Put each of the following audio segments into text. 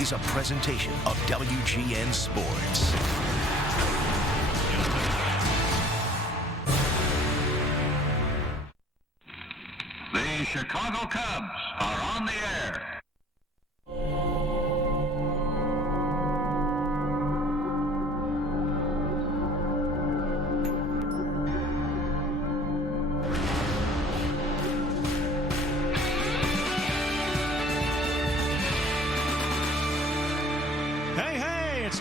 is a presentation of WGN Sports. The Chicago Cubs are on the air.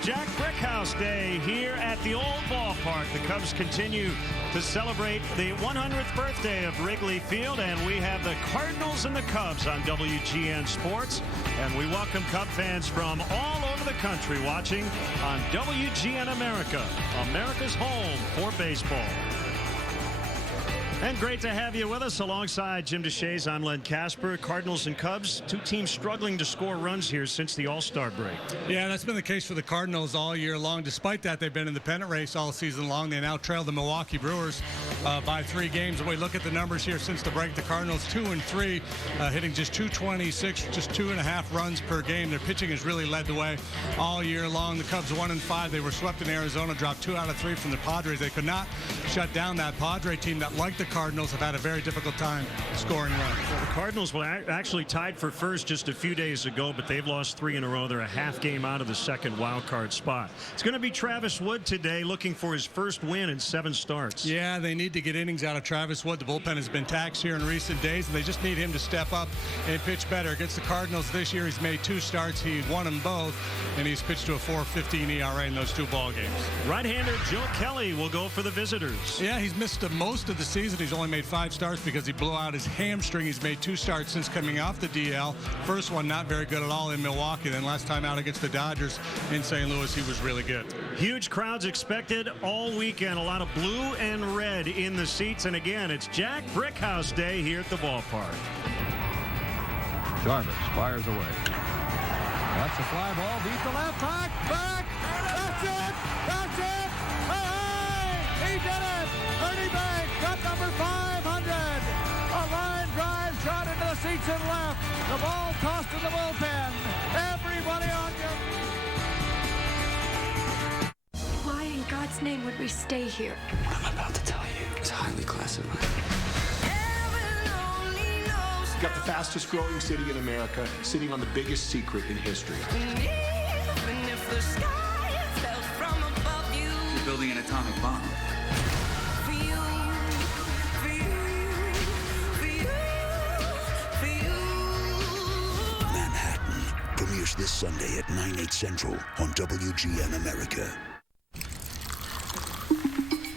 Jack Brickhouse Day here at the old ballpark. The Cubs continue to celebrate the 100th birthday of Wrigley Field, and we have the Cardinals and the Cubs on WGN Sports. And we welcome Cub fans from all over the country watching on WGN America, America's home for baseball. And great to have you with us. Alongside Jim DeShays, I'm Len Casper. Cardinals and Cubs, two teams struggling to score runs here since the All-Star break. Yeah, that's been the case for the Cardinals all year long. Despite that, they've been in the pennant race all season long. They now trail the Milwaukee Brewers by 3 games. When we look at the numbers here since the break, the Cardinals 2-3, hitting just .226, just 2.5 runs per game. Their pitching has really led the way all year long. The Cubs 1-5. They were swept in Arizona, dropped 2 out of 3 from the Padres. They could not shut down that Padre team that, like the Cardinals, have had a very difficult time scoring runs. Well, the Cardinals were actually tied for first just a few days ago, but they've lost 3 in a row. They're a half game out of the second wild card spot. It's going to be Travis Wood today, looking for his first win in 7 starts. Yeah, they need to get innings out of Travis Wood. The bullpen has been taxed here in recent days, and they just need him to step up and pitch better. Against the Cardinals this year, he's made 2 starts. He won them both, and he's pitched to a 4.15 ERA in those 2 ball games. Right-hander Joe Kelly will go for the visitors. Yeah, he's missed most of the season. He's only made 5 starts because he blew out his hamstring. He's made 2 starts since coming off the DL. First one not very good at all in Milwaukee. Then last time out against the Dodgers in St. Louis, he was really good. Huge crowds expected all weekend. A lot of blue and red in the seats. And again, it's Jack Brickhouse Day here at the ballpark. Jarvis fires away. That's a fly ball. Deep to left. Back. That's it. That's it. Hey! He did it. Ernie Banks got number 500. A line drive shot into the seats and left. The ball tossed in the bullpen. Everybody on your... Why in God's name would we stay here? What I'm about to tell you is highly classified. Got the fastest growing city in America, sitting on the biggest secret in history. You're building an atomic bomb. Manhattan premieres this Sunday at 9/8 Central on WGN America.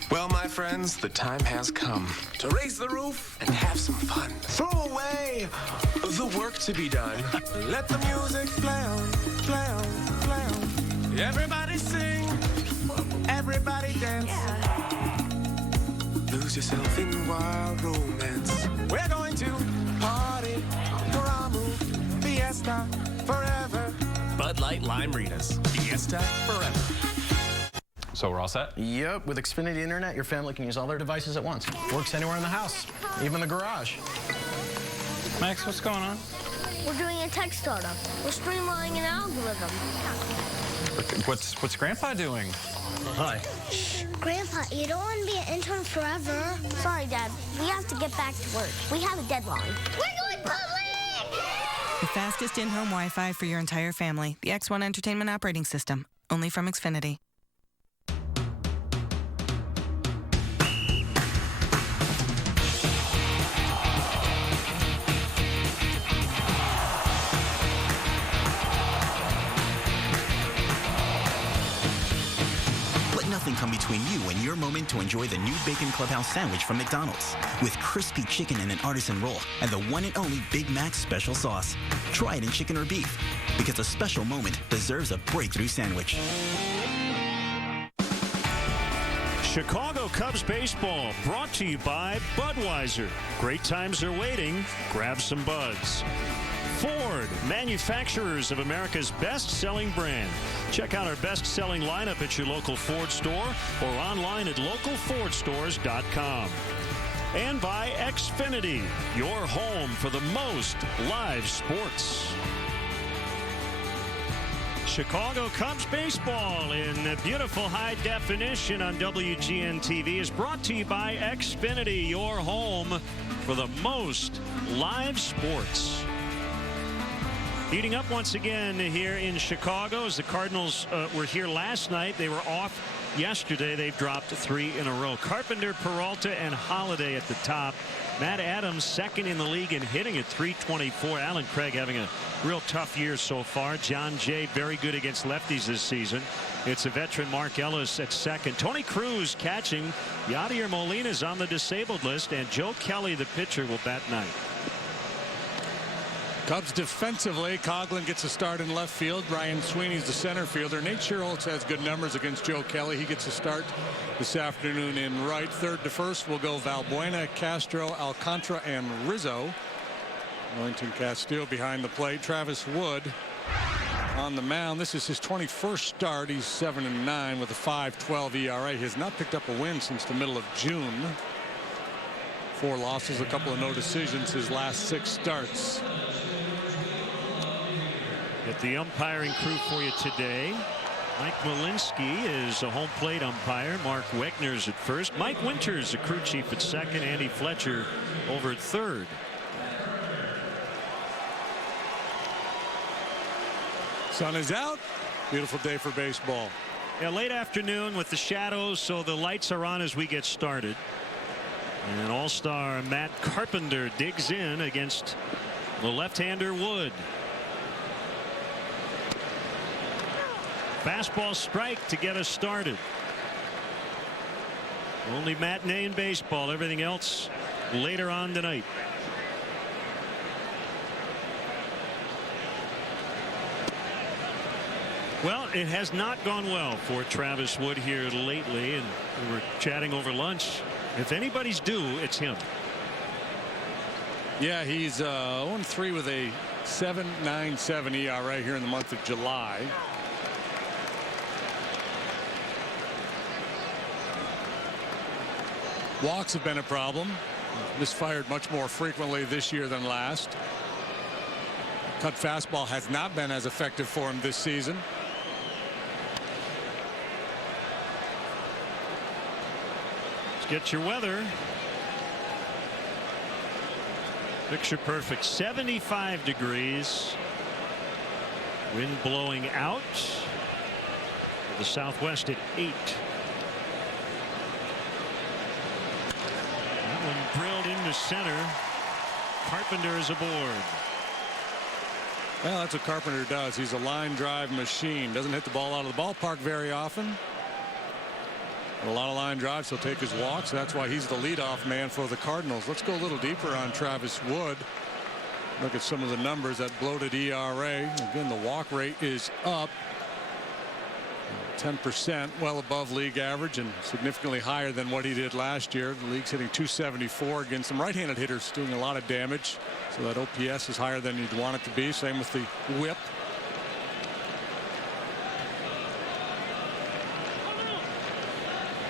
Well, my friends, the time has come to raise the roof and have some fun. Throw away the work to be done. Let the music play on, play on, play on. Everybody sing, everybody dance. Lose yourself in wild romance. We're going to party, Ramu, Fiesta, forever. Bud Light Lime Ritas, Fiesta forever. So we're all set? Yep, with Xfinity Internet, your family can use all their devices at once. Works anywhere in the house, even the garage. Max, what's going on? We're doing a tech startup. We're streamlining an algorithm. What's Grandpa doing? Hi. Shh, Grandpa, you don't want to be an intern forever. Sorry, Dad. We have to get back to work. We have a deadline. We're going public! The fastest in-home Wi-Fi for your entire family. The X1 Entertainment Operating System. Only from Xfinity. Nothing come between you and your moment to enjoy the new Bacon Clubhouse sandwich from McDonald's with crispy chicken and an artisan roll and the one and only Big Mac special sauce. Try it in chicken or beef because a special moment deserves a breakthrough sandwich. Chicago Cubs baseball brought to you by Budweiser. Great times are waiting. Grab some buds. Ford, manufacturers of America's best-selling brand. Check out our best-selling lineup at your local Ford store or online at localfordstores.com. And by Xfinity, your home for the most live sports. Chicago Cubs baseball in beautiful high definition on WGN TV is brought to you by Xfinity, your home for the most live sports. Heating up once again here in Chicago as the Cardinals were here last night. They were off yesterday. They've dropped 3 in a row. Carpenter, Peralta, and Holiday at the top. Matt Adams second in the league in hitting at .324. Alan Craig having a real tough year so far. John Jay very good against lefties this season. It's a veteran Mark Ellis at second. Tony Cruz catching. Yadier Molina's on the disabled list, and Joe Kelly, the pitcher, will bat ninth. Cubs defensively, Coughlin gets a start in left field. Ryan Sweeney's the center fielder. Nate Sherholtz has good numbers against Joe Kelly. He gets a start this afternoon in right. Third to first will go Valbuena, Castro, Alcantara, and Rizzo. Wellington Castillo behind the plate. Travis Wood on the mound. This is his 21st start. He's 7-9 with a 5.12 ERA. He has not picked up a win since the middle of June. 4 losses, a couple of no decisions his last 6 starts. Get the umpiring crew for you today. Mike Malinsky is a home plate umpire. Mark Wegner's at first. Mike Winters, the crew chief, at second. Andy Fletcher over at third. Sun is out. Beautiful day for baseball. Yeah, late afternoon with the shadows, so the lights are on as we get started. And all-star Matt Carpenter digs in against the left-hander Wood. Fastball strike to get us started. Only matinee in baseball. Everything else later on tonight. Well, it has not gone well for Travis Wood here lately, and we were chatting over lunch. If anybody's due, it's him. Yeah, he's 0-3 with a 7.97 ERA here in the month of July. Walks have been a problem. Misfired much more frequently this year than last. Cut fastball has not been as effective for him this season. Let's get your weather. Picture perfect. 75 degrees. Wind blowing out. To the southwest at 8. Drilled into center. Carpenter is aboard. Well, that's what Carpenter does. He's a line drive machine. Doesn't hit the ball out of the ballpark very often. A lot of line drives. He'll take his walks. That's why he's the leadoff man for the Cardinals. Let's go a little deeper on Travis Wood. Look at some of the numbers. That bloated ERA. Again, the walk rate is up 10%, well above league average and significantly higher than what he did last year. The league's hitting .274 against some right-handed hitters, doing a lot of damage. So that OPS is higher than you'd want it to be. Same with the whip.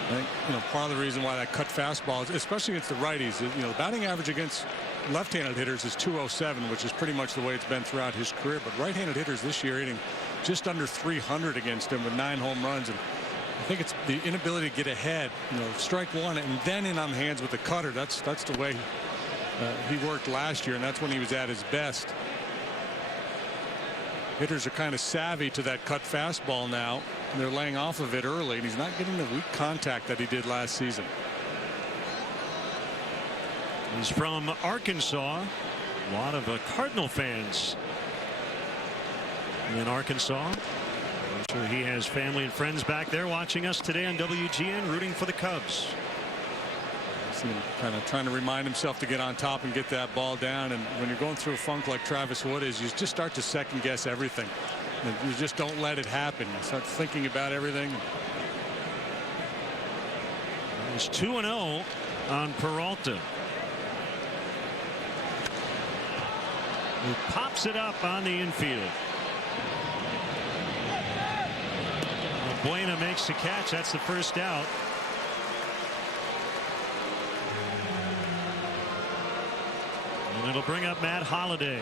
I think, part of the reason why that cut fastball is, especially against the righties, the batting average against left-handed hitters is .207, which is pretty much the way it's been throughout his career. But right-handed hitters this year hitting just under 300 against him with 9 home runs. And I think it's the inability to get ahead, strike one and then in on the hands with the cutter. That's the way he worked last year, and that's when he was at his best. Hitters are kind of savvy to that cut fastball now, and they're laying off of it early, and he's not getting the weak contact that he did last season. He's from Arkansas. A lot of Cardinal fans in Arkansas. I'm sure he has family and friends back there watching us today on WGN, rooting for the Cubs. Kind of trying to remind himself to get on top and get that ball down. And when you're going through a funk like Travis Wood is, you just start to second guess everything. You just don't let it happen. You start thinking about everything. It's 2-0 on Peralta. He pops it up on the infield. Buena makes the catch. That's the first out. And it'll bring up Matt Holiday.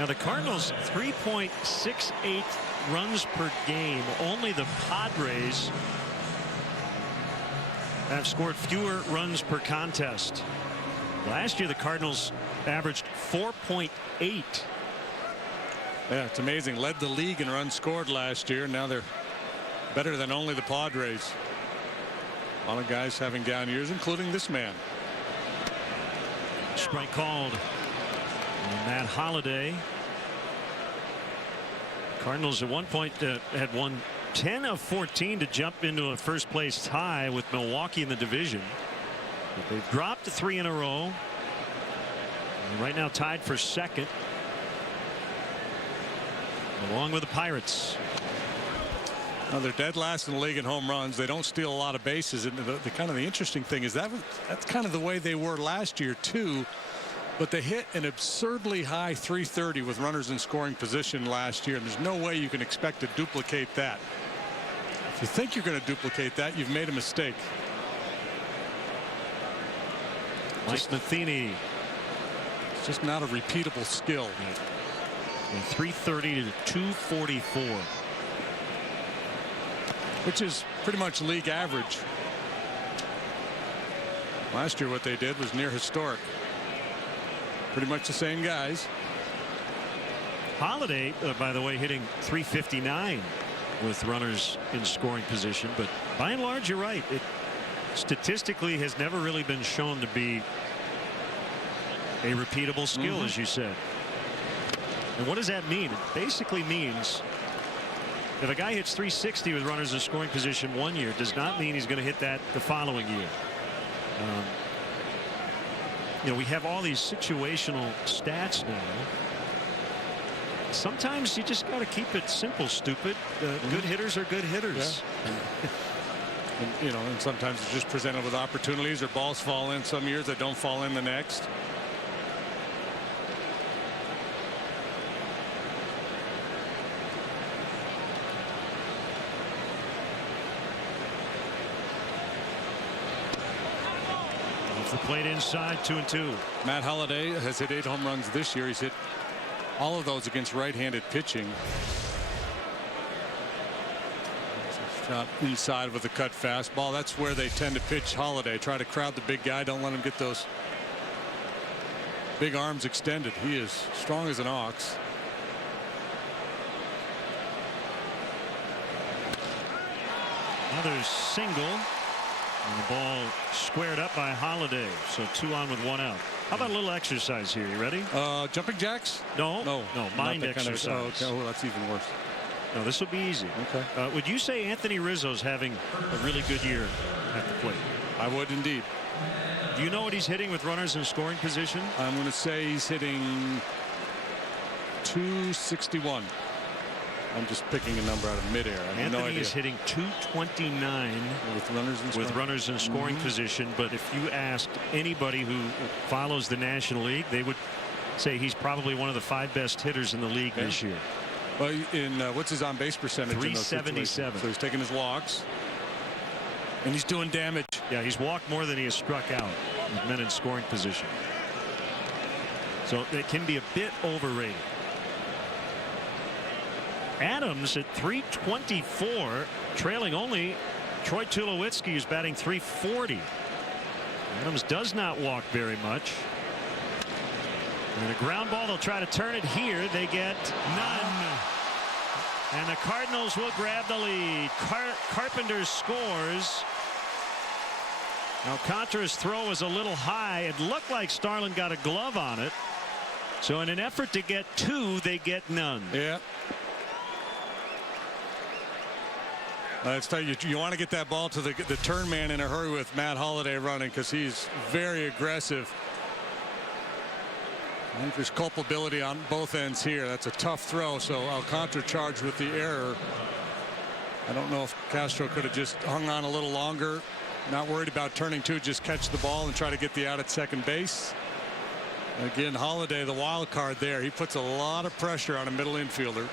Now the Cardinals 3.68 runs per game. Only the Padres have scored fewer runs per contest. Last year the Cardinals averaged 4.8. Yeah, it's amazing. Led the league in runs scored last year. Now they're better than only the Padres. A lot of guys having down years, including this man. Strike called. And Matt Holliday. Cardinals at one point had won 10 of 14 to jump into a first place tie with Milwaukee in the division. But they've dropped to 3 in a row. And right now tied for second, along with the Pirates. Now they're dead last in the league in home runs. They don't steal a lot of bases. And the kind of the interesting thing is that's kind of the way they were last year too. But they hit an absurdly high 330 with runners in scoring position last year, and there's no way you can expect to duplicate that. If you think you're going to duplicate that, you've made a mistake. Mike Matheny. It's just not a repeatable skill. From 330 to 244. Which is pretty much league average. Last year what they did was near historic. Pretty much the same guys. Holliday, by the way, hitting 359 with runners in scoring position. But by and large, you're right. It statistically has never really been shown to be a repeatable skill, as you said. And what does that mean? It basically means if a guy hits 360 with runners in scoring position one year, does not mean he's going to hit that the following year. You know, we have all these situational stats now. Sometimes you just got to keep it simple, stupid. Good hitters are good hitters. Yeah. And, you know, and sometimes it's just presented with opportunities, or balls fall in some years that don't fall in the next. The plate inside, 2-2. Matt Holliday has hit 8 home runs this year. He's hit all of those against right-handed pitching. Shot inside with a cut fastball. That's where they tend to pitch Holliday. Try to crowd the big guy. Don't let him get those big arms extended. He is strong as an ox. Another single. And the ball squared up by Holliday. So 2 on with 1 out. How about a little exercise here? You ready? Jumping jacks? No. Mind that exercise. Kind of, oh, that's even worse. No, this will be easy. Okay. Would you say Anthony Rizzo's having a really good year at the plate? I would indeed. Do you know what he's hitting with runners in scoring position? I'm going to say he's hitting 261. I'm just picking a number out of midair. I have no idea. Anthony is hitting 229 with runners in scoring position. But if you asked anybody who follows the National League, they would say he's probably one of the 5 best hitters in the league this year. Well, in what's his on base percentage? 377. So he's taking his walks, and he's doing damage. Yeah, he's walked more than he has struck out with men in scoring position. So it can be a bit overrated. Adams at 324, trailing only Troy Tulowitzki, who's batting 340. Adams does not walk very much. And a ground ball, they'll try to turn it here. They get none. And the Cardinals will grab the lead. Carpenter scores. Alcantara's throw was a little high. It looked like Starlin got a glove on it. So in an effort to get 2, they get none. Yeah. Let's tell you, you want to get that ball to the turn man in a hurry with Matt Holliday running, because he's very aggressive. I think there's culpability on both ends here. That's a tough throw, so Alcantara charged with the error. I don't know if Castro could have just hung on a little longer, not worried about turning 2, just catch the ball and try to get the out at second base. Again, Holliday, the wild card there. He puts a lot of pressure on a middle infielder.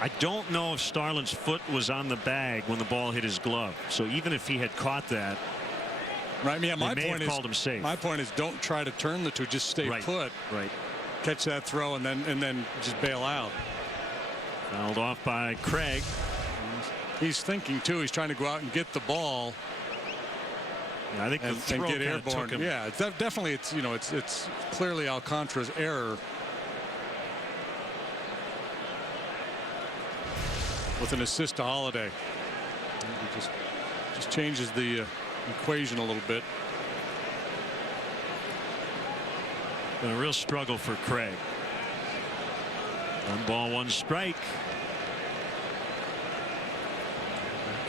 I don't know if Starlin's foot was on the bag when the ball hit his glove. So even if he had caught that, right? Yeah, my point is, called him safe. My point is, don't try to turn the 2, just stay put. Right. catch that throw and then just bail out. Fouled off by Craig. He's thinking too. He's trying to go out and get the ball. Yeah, I think and, the throw and get airborne. Yeah, it's definitely it's clearly Alcantara's error with an assist to Holiday. He just changes the equation a little bit. Been a real struggle for Craig. 1 ball, 1 strike.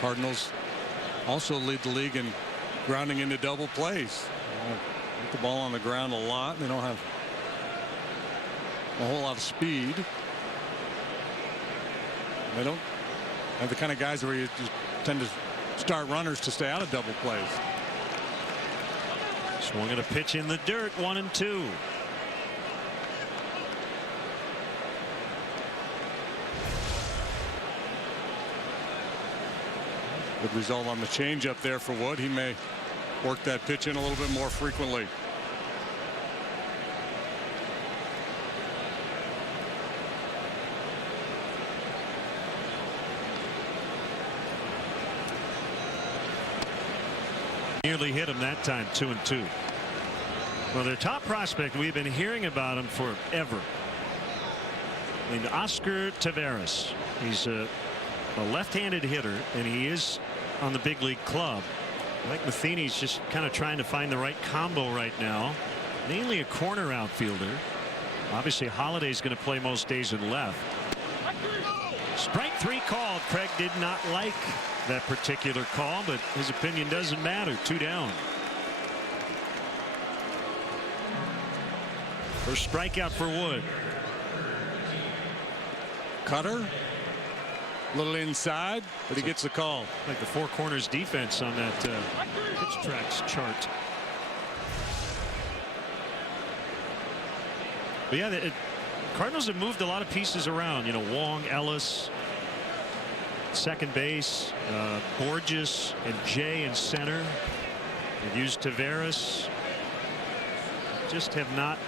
Cardinals also lead the league in grounding into double plays. Get the ball on the ground a lot. They don't have a whole lot of speed. They don't have the kind of guys where you just tend to start runners to stay out of double plays. Swung at a pitch in the dirt. 1-2. Good result on the changeup there for Wood. He may work that pitch in a little bit more frequently. Nearly hit him that time. 2-2. Well, their top prospect, we've been hearing about him forever, named Oscar Taveras. He's a left-handed hitter, and he is on the big league club. I think Matheny's just kind of trying to find the right combo right now. Mainly a corner outfielder. Obviously, Holiday's going to play most days in left. Strike 3 called. Craig did not like that particular call, but his opinion doesn't matter. 2 down. First strikeout for Wood. Cutter. A little inside, but he gets the call. Like the Four Corners defense on that pitch tracks chart. But yeah, the Cardinals have moved a lot of pieces around. You know, Wong, Ellis, second base, Borges and Jay in center. They've used Taveras. Just have not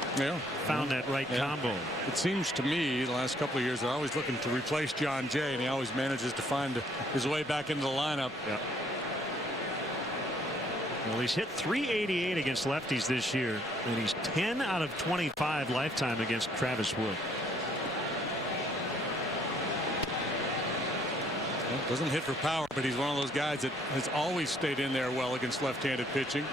found that right combo. It seems to me the last couple of years they're always looking to replace John Jay, and he always manages to find his way back into the lineup. Yeah. Well, he's hit .388 against lefties this year, and he's 10 out of 25 lifetime against Travis Wood. Well, doesn't hit for power, but he's one of those guys that has always stayed in there well against left-handed pitching.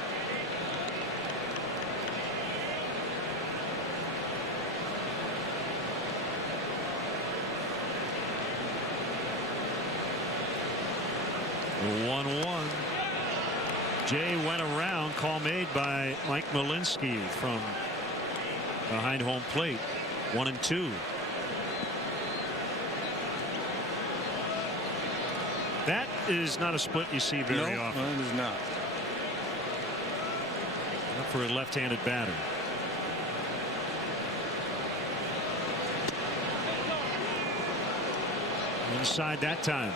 The 1-1. Jay went around. Call made by Mike Malinsky from behind home plate. 1-2. That is not a split you see very often. No, it is not. Not for a left-handed batter. Inside that time.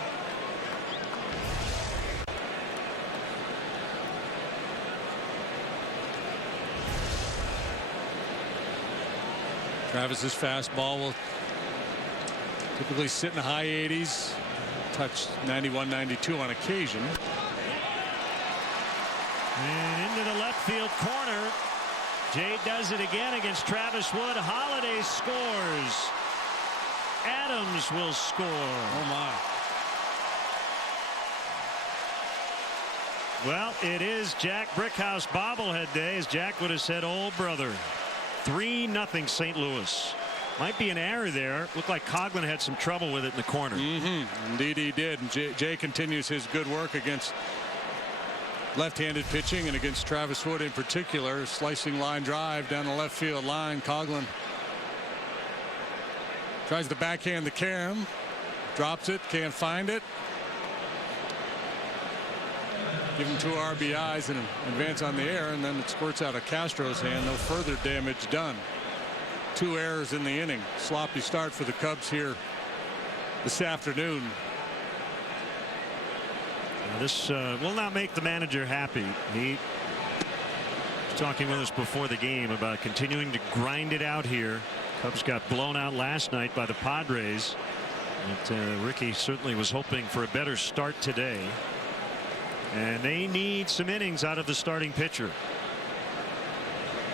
Travis's fastball will typically sit in the high 80s, touch 91, 92 on occasion. And into the left field corner. Jay does it again against Travis Wood. Holiday scores. Adams will score. Oh my. Well, it is Jack Brickhouse bobblehead day, as Jack would have said, old brother. 3-0 St. Louis. Might be an error there. Looked like Coughlin had some trouble with it in the corner. Indeed he did. And Jay continues his good work against left-handed pitching and against Travis Wood in particular. Slicing line drive down the left field line. Coughlin tries to backhand the Karam. Drops it. Can't find it. Give him 2 RBIs and advance on the air, and then it squirts out of Castro's hand. No further damage done. 2 errors in the inning. Sloppy start for the Cubs here this afternoon. Now this will not make the manager happy. He was talking with us before the game about continuing to grind it out here Cubs got blown out last night by the Padres. But Ricky certainly was hoping for a better start today. And they need some innings out of the starting pitcher.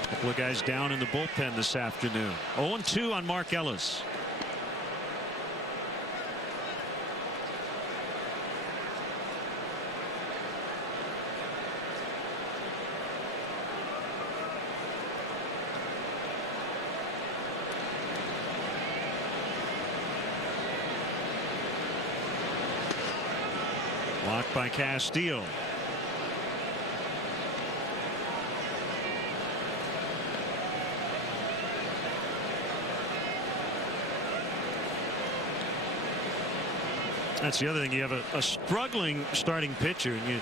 A couple of guys down in the bullpen this afternoon. 0-2 on Mark Ellis. Blocked by Castillo. That's the other thing. You have a struggling starting pitcher, and you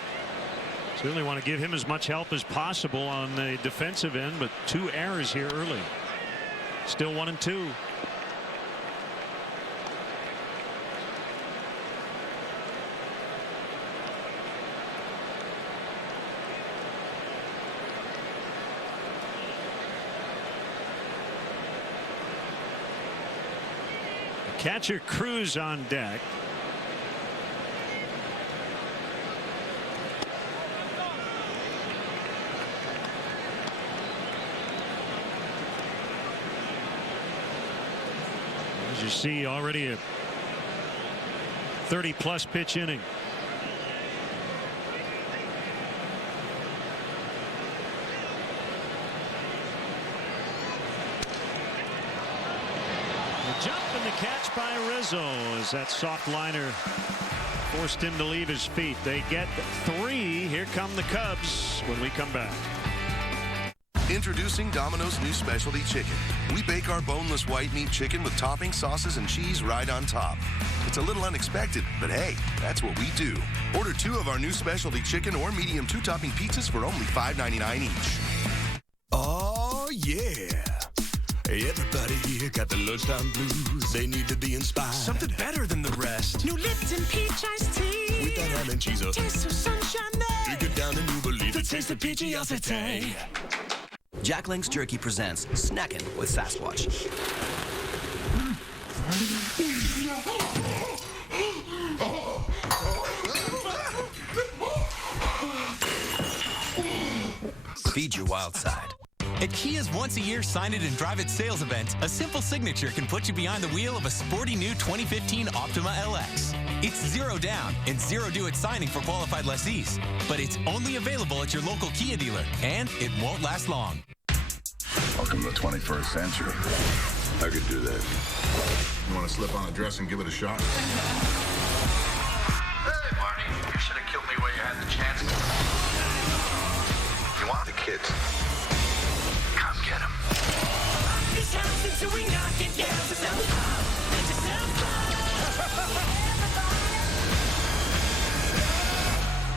certainly want to give him as much help as possible on the defensive end, but 2 errors here early. Still 1-2. Catcher Cruz on deck. As you see, already a 30-plus pitch inning. Jump and the catch by Rizzo as that soft liner forced him to leave his feet. They get 3. Here come the Cubs when we come back. Introducing Domino's new specialty chicken. We bake our boneless white meat chicken with toppings, sauces, and cheese right on top. It's a little unexpected, but hey, that's what we do. Order 2 of our new specialty chicken or medium 2-topping pizzas for only $5.99 each. Oh, yeah. Everybody here got the lunchtime blues. They need to be inspired. Something better than the rest. New Lipton peach iced tea. With that ham and cheese. Taste of sunshine there. Drink it down and you believe the taste of peachy. Jack Link's Jerky presents Snackin' with Sasquatch. Feed your wild side. At Kia's once-a-year Sign It and Drive It sales event, a simple signature can put you behind the wheel of a sporty new 2015 Optima LX. It's 0 down and 0 due at signing for qualified lessees. But it's only available at your local Kia dealer, and it won't last long. Welcome to the 21st century. I could do that. You want to slip on a dress and give it a shot? Hey, Marty, you should have killed me while you had the chance. You want the kids? Come get them. This house until we knock it down.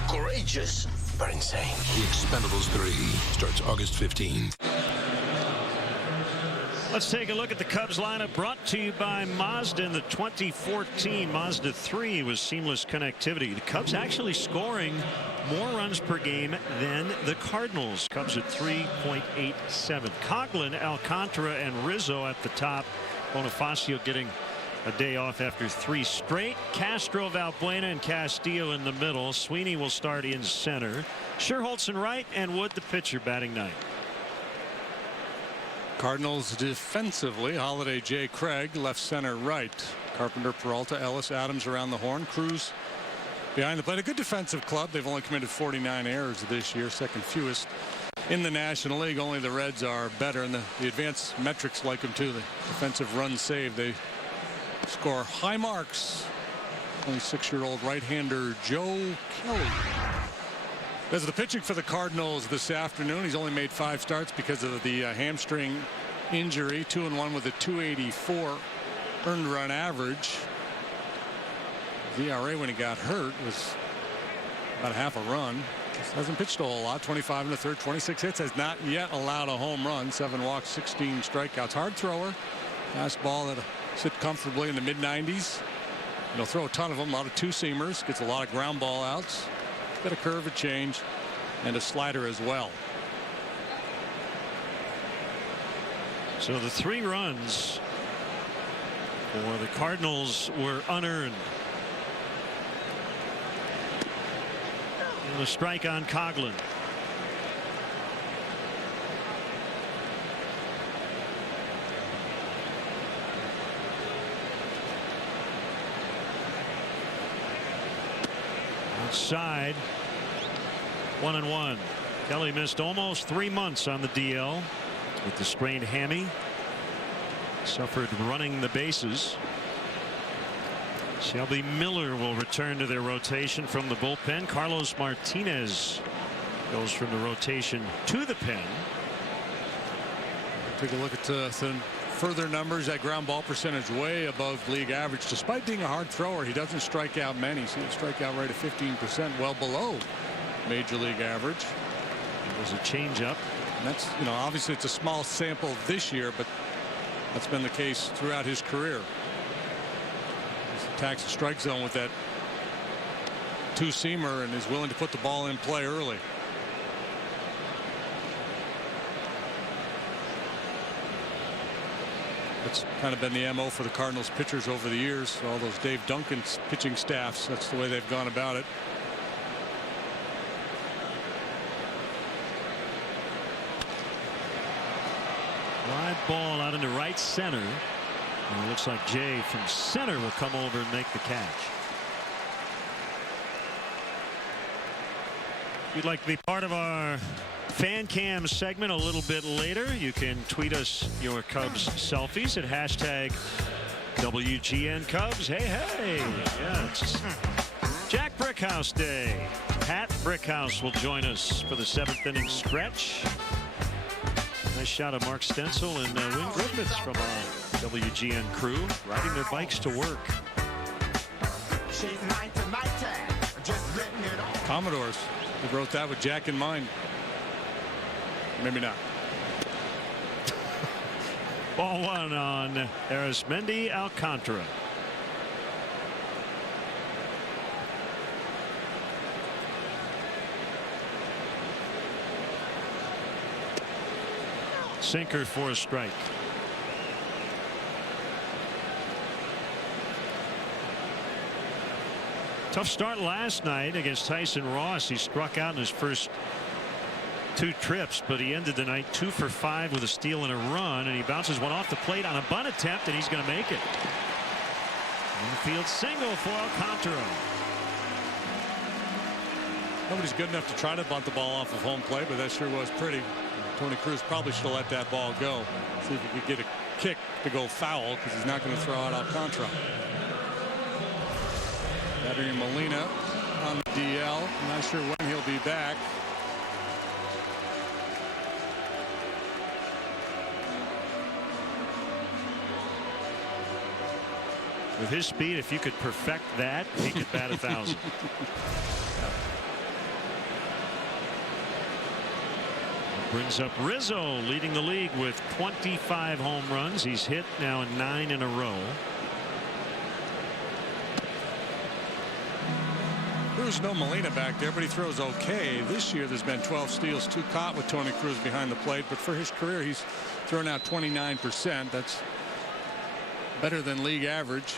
Courageous, but insane. The Expendables 3 starts August 15th. Let's take a look at the Cubs lineup, brought to you by Mazda. In the 2014 Mazda 3 was seamless connectivity. The Cubs actually scoring more runs per game than the Cardinals. Cubs at 3.87. Coughlin, Alcantara, and Rizzo at the top. Bonifacio getting a day off after 3 straight. Castro, Valbuena, and Castillo in the middle. Sweeney will start in center. Scherholtz in right, and Wood the pitcher batting 9th. Cardinals defensively, Holiday, Jay Craig, left, center, right. Carpenter, Peralta, Ellis, Adams around the horn. Cruz behind the plate. A good defensive club. They've only committed 49 errors this year, second fewest in the National League. Only the Reds are better, and the advanced metrics like them too. The defensive run save, they score high marks. 26-year-old right-hander Joe Kelly. As the pitching for the Cardinals this afternoon, he's only made 5 starts because of the hamstring injury. 2-1 with a 284 earned run average. ERA when he got hurt was about half a run. Hasn't pitched a whole lot. 25 in the third, 26 hits. Has not yet allowed a home run. 7 walks, 16 strikeouts. Hard thrower. Fastball that'll sit comfortably in the mid-90s. He'll throw a ton of them. A lot of two-seamers. Gets a lot of ground ball outs. Got a curve, a change, and a slider as well. So the 3 runs for the Cardinals were unearned. And a strike on Coughlin. Outside, 1-1. Kelly missed almost 3 months on the DL with the sprained hammy. Suffered running the bases. Shelby Miller will return to their rotation from the bullpen. Carlos Martinez goes from the rotation to the pen. Take a look at some further numbers. That ground ball percentage way above league average. Despite being a hard thrower, he doesn't strike out many. See a strikeout rate of 15%, well below major league average. There's a changeup. And that's, you know, obviously it's a small sample this year, but that's been the case throughout his career. He attacks the strike zone with that 2-seamer and is willing to put the ball in play early. That's kind of been the MO for the Cardinals pitchers over the years. All those Dave Duncan's pitching staffs, that's the way they've gone about it. Live ball out into right center. And it looks like Jay from center will come over and make the catch. If you'd like to be part of our fan cam segment a little bit later, you can tweet us your Cubs selfies at hashtag WGN Cubs. Hey, hey. Yeah, it's Jack Brickhouse Day. Pat Brickhouse will join us for the 7th inning stretch. Nice shot of Mark Stencil and Wynn Griffiths from our WGN crew riding their bikes to work. Commodores. They wrote that with Jack in mind. Maybe not. Ball 1 on Arismendi Alcantara. Sinker for a strike. Tough start last night against Tyson Ross. He struck out in his first 2 trips, but he ended the night 2 for 5 with a steal and a run, and he bounces one off the plate on a bunt attempt, and he's going to make it. Infield single for Alcantara. Nobody's good enough to try to bunt the ball off of home plate, but that sure was pretty. Tony Cruz probably should have let that ball go. See if he could get a kick to go foul, because he's not going to throw out Alcantara. Yadier Molina on the DL. I'm not sure when he'll be back. With his speed, if you could perfect that, he could bat 1,000. Brings up Rizzo, leading the league with 25 home runs. He's hit now 9 in a row. Cruz, no Molina back there, but he throws okay. This year there's been 12 steals, 2 caught with Tony Cruz behind the plate, but for his career he's thrown out 29%. That's better than league average.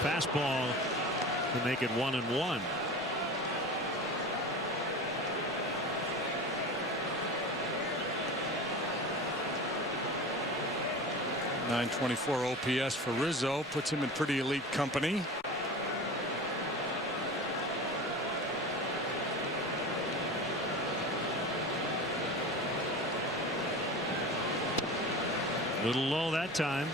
Fastball to make it 1-1. .924 OPS for Rizzo puts him in pretty elite company. A little low that time.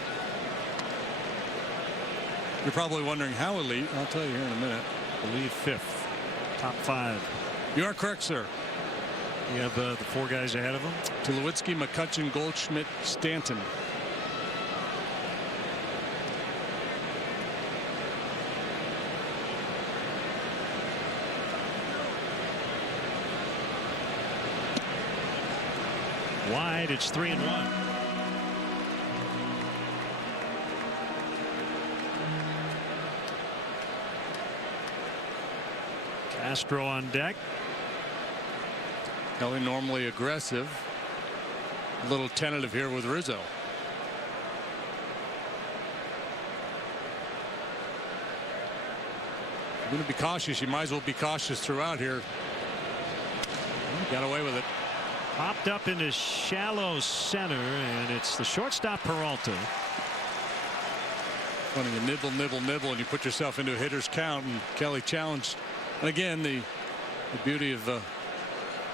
You're probably wondering how elite. I'll tell you here in a minute. I believe 5th. Top 5. You are correct, sir. You have the 4 guys ahead of him. Tulowitzki, McCutchen, Goldschmidt, Stanton. Wide, it's 3-1. Castro on deck. Kelly normally aggressive. A little tentative here with Rizzo. If you're going to be cautious, you might as well be cautious throughout here. Got away with it. Popped up into shallow center, and it's the shortstop Peralta. Funny, you nibble, and you put yourself into a hitter's count, and Kelly challenged. And again, the beauty of a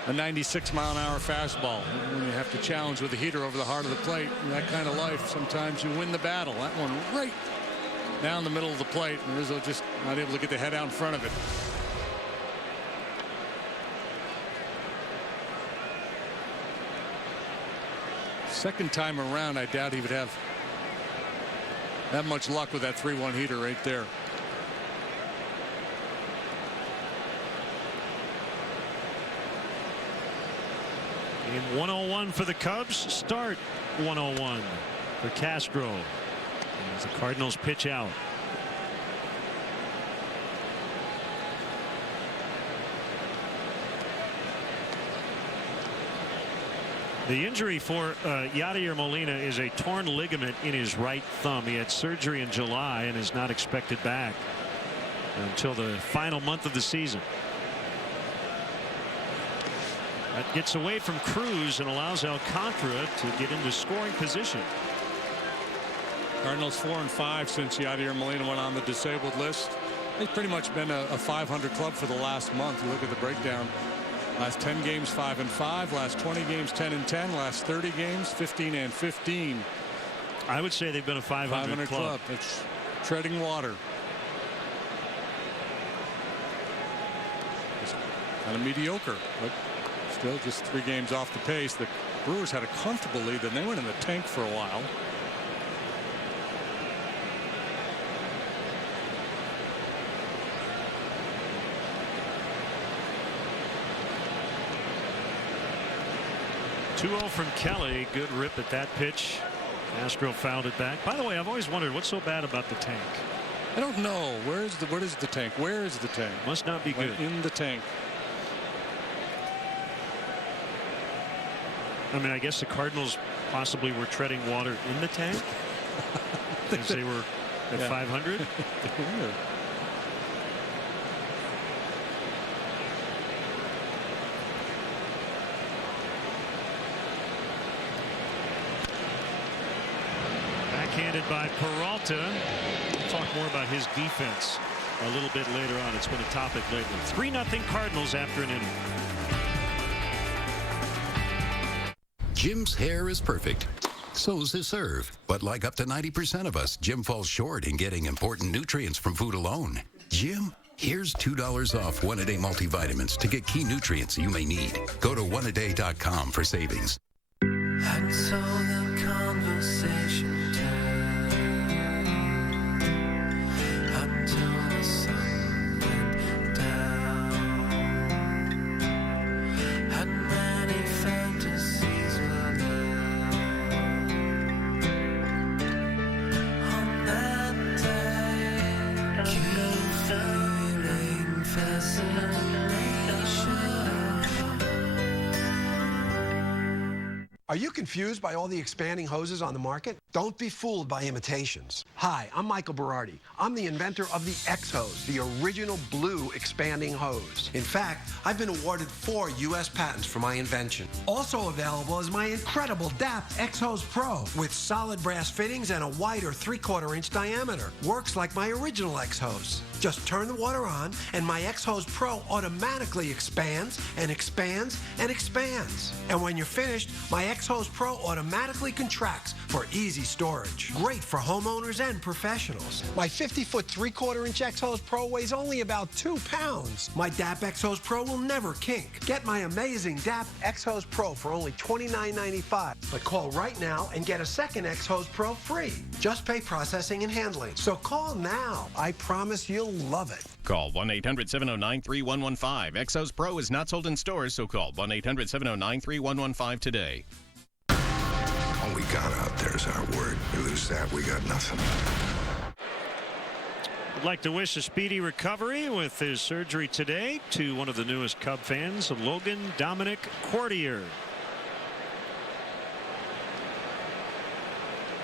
96-mile-an-hour fastball. When you have to challenge with a heater over the heart of the plate, in that kind of life, sometimes you win the battle. That one right down the middle of the plate, and Rizzo just not able to get the head out in front of it. Second time around, I doubt he would have that much luck with that 3-1 heater right there. Game 101 for the Cubs. Start 101 for Castro as the Cardinals pitch out. The injury for Yadier Molina is a torn ligament in his right thumb. He had surgery in July and is not expected back until the final month of the season. That gets away from Cruz and allows Alcantara to get into scoring position. Cardinals 4-5 since Yadier Molina went on the disabled list. They've pretty much been a 500 club for the last month. You look at the breakdown. Last 10 games 5-5, last 20 games 10-10, last 30 games 15-15. I would say they've been a 500 club. It's treading water. It's kind of mediocre, but still just 3 games off the pace. The Brewers had a comfortable lead, then they went in the tank for a while. .2-0 from Kelly. Good rip at that pitch. Castro fouled it back. By the way, I've always wondered what's so bad about the tank. I don't know. What is the tank? Where is the tank? Must not be good. In the tank. I mean, I guess the Cardinals possibly were treading water in the tank as they were at 500. Backhanded by Peralta. We'll talk more about his defense a little bit later on. It's been a topic lately. 3-0 Cardinals after an inning. Jim's hair is perfect. So's his serve. But like up to 90% of us, Jim falls short in getting important nutrients from food alone. Jim, here's $2 off One-A-Day multivitamins to get key nutrients you may need. Go to oneaday.com for savings. And so the conversation turned until the sun went down, and many fantasies were there. On that day, keep feeling fascination. Are you confused by all the expanding hoses on the market? Don't be fooled by imitations. Hi, I'm Michael Berardi. I'm the inventor of the X-Hose, the original blue expanding hose. In fact, I've been awarded 4 U.S. patents for my invention. Also available is my incredible DAP X-Hose Pro with solid brass fittings and a wider 3/4 inch diameter. Works like my original X-Hose. Just turn the water on and my X-Hose Pro automatically expands and expands and expands. And when you're finished, my X-Hose Pro automatically contracts for easy storage. Great for homeowners and professionals. My 50-foot 3/4 inch X-Hose Pro weighs only about 2 pounds. My DAP X-Hose Pro will never kink. Get my amazing DAP X-Hose Pro for only $29.95. But call right now and get a second X-Hose Pro free. Just pay processing and handling. So call now. I promise you'll love it. Call 1-800-709-3115. X-Hose Pro is not sold in stores, so call 1-800-709-3115 today. All we got out there is our word. We lose that, we got nothing. I'd like to wish a speedy recovery with his surgery today to one of the newest Cub fans, Logan Dominic Courtier.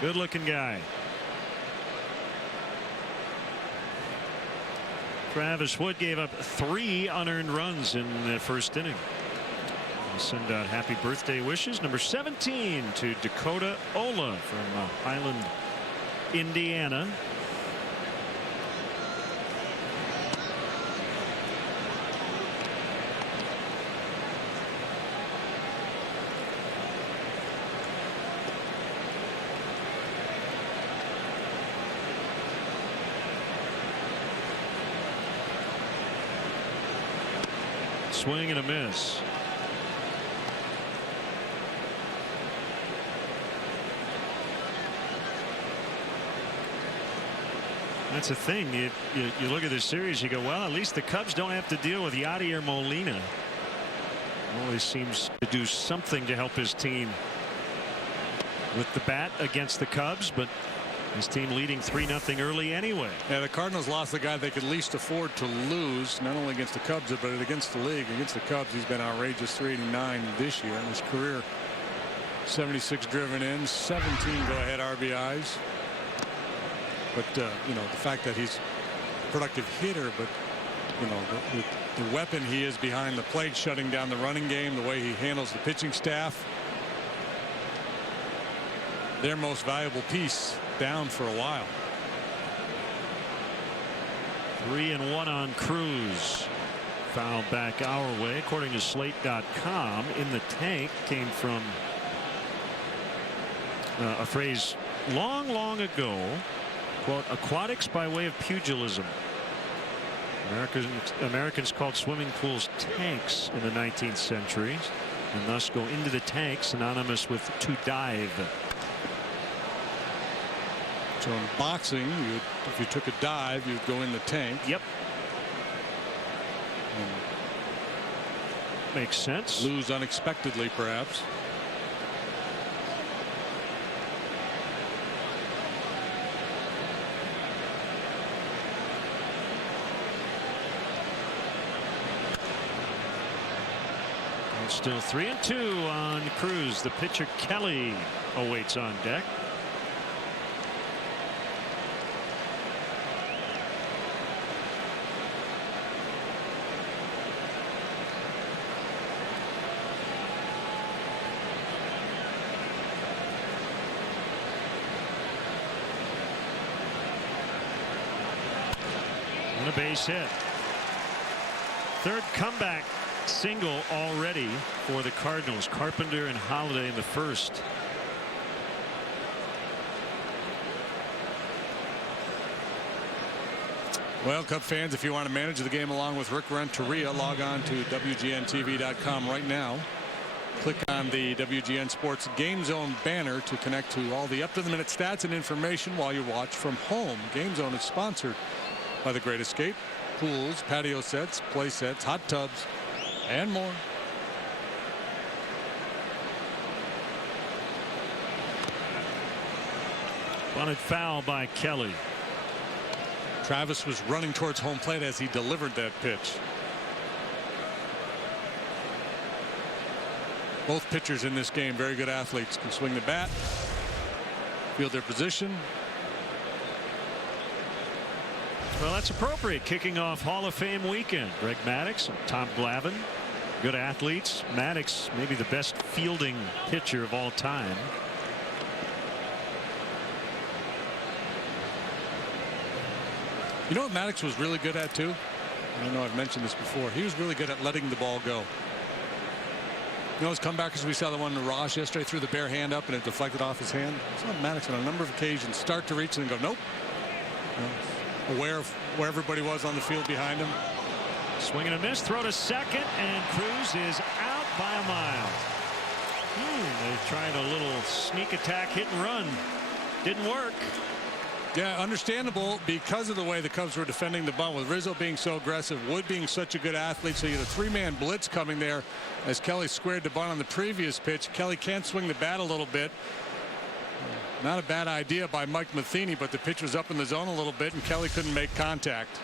Good looking guy. Travis Wood gave up 3 unearned runs in the first inning. We'll send out happy birthday wishes. Number 17 to Dakota Ola from Highland, Indiana. Swing and a miss. That's the thing. You look at this series, you go, well, at least the Cubs don't have to deal with Yadier Molina. Always seems to do something to help his team with the bat against the Cubs, but his team leading 3-0 early anyway. Yeah, the Cardinals lost the guy they could least afford to lose, not only against the Cubs, but against the league. Against the Cubs, he's been outrageous, 389 this year in his career. 76 driven in, 17 go-ahead RBIs. But you know, the fact that he's a productive hitter, but you know, the weapon he is behind the plate, shutting down the running game, the way he handles the pitching staff, their most valuable piece down for a while. 3-1 on Cruz. Foul back our way, according to Slate.com. In the tank came from a phrase long ago, quote, aquatics by way of pugilism. Americans called swimming pools tanks in the 19th century, and thus go into the tank, synonymous with to dive. So in boxing, if you took a dive, you'd go in the tank. Yep. Makes sense. Lose unexpectedly, perhaps. And still 3-2 on Cruz. The pitcher Kelly awaits on deck. A base hit. Third comeback single already for the Cardinals. Carpenter and Holiday in the first. Well, Cub fans, if you want to manage the game along with Rick Renteria, log on to WGNTV.com right now. Click on the WGN Sports Game Zone banner to connect to all the up-to-the-minute stats and information while you watch from home. Game Zone is sponsored by The Great Escape, pools, patio sets, play sets, hot tubs, and more. Bunted foul by Kelly. Travis was running towards home plate as he delivered that pitch. Both pitchers in this game, very good athletes, can swing the bat, field their position. Well, that's appropriate. Kicking off Hall of Fame weekend. Greg Maddux and Tom Glavine, good athletes. Maddux, maybe the best fielding pitcher of all time. You know what Maddux was really good at too? I know I've mentioned this before. He was really good at letting the ball go. You know his comebackers, we saw the one to Ross yesterday, threw the bare hand up and it deflected off his hand. I saw Maddux on a number of occasions start to reach and then go nope. Aware of where everybody was on the field behind him. Swing and a miss, throw to second, and Cruz is out by a mile. They tried a little sneak attack, hit and run. Didn't work. Yeah, understandable because of the way the Cubs were defending the bunt, with Rizzo being so aggressive, Wood being such a good athlete. So you had a 3-man blitz coming there as Kelly squared the bunt on the previous pitch. Kelly can't swing the bat a little bit. Not a bad idea by Mike Matheny, but the pitch was up in the zone a little bit, and Kelly couldn't make contact.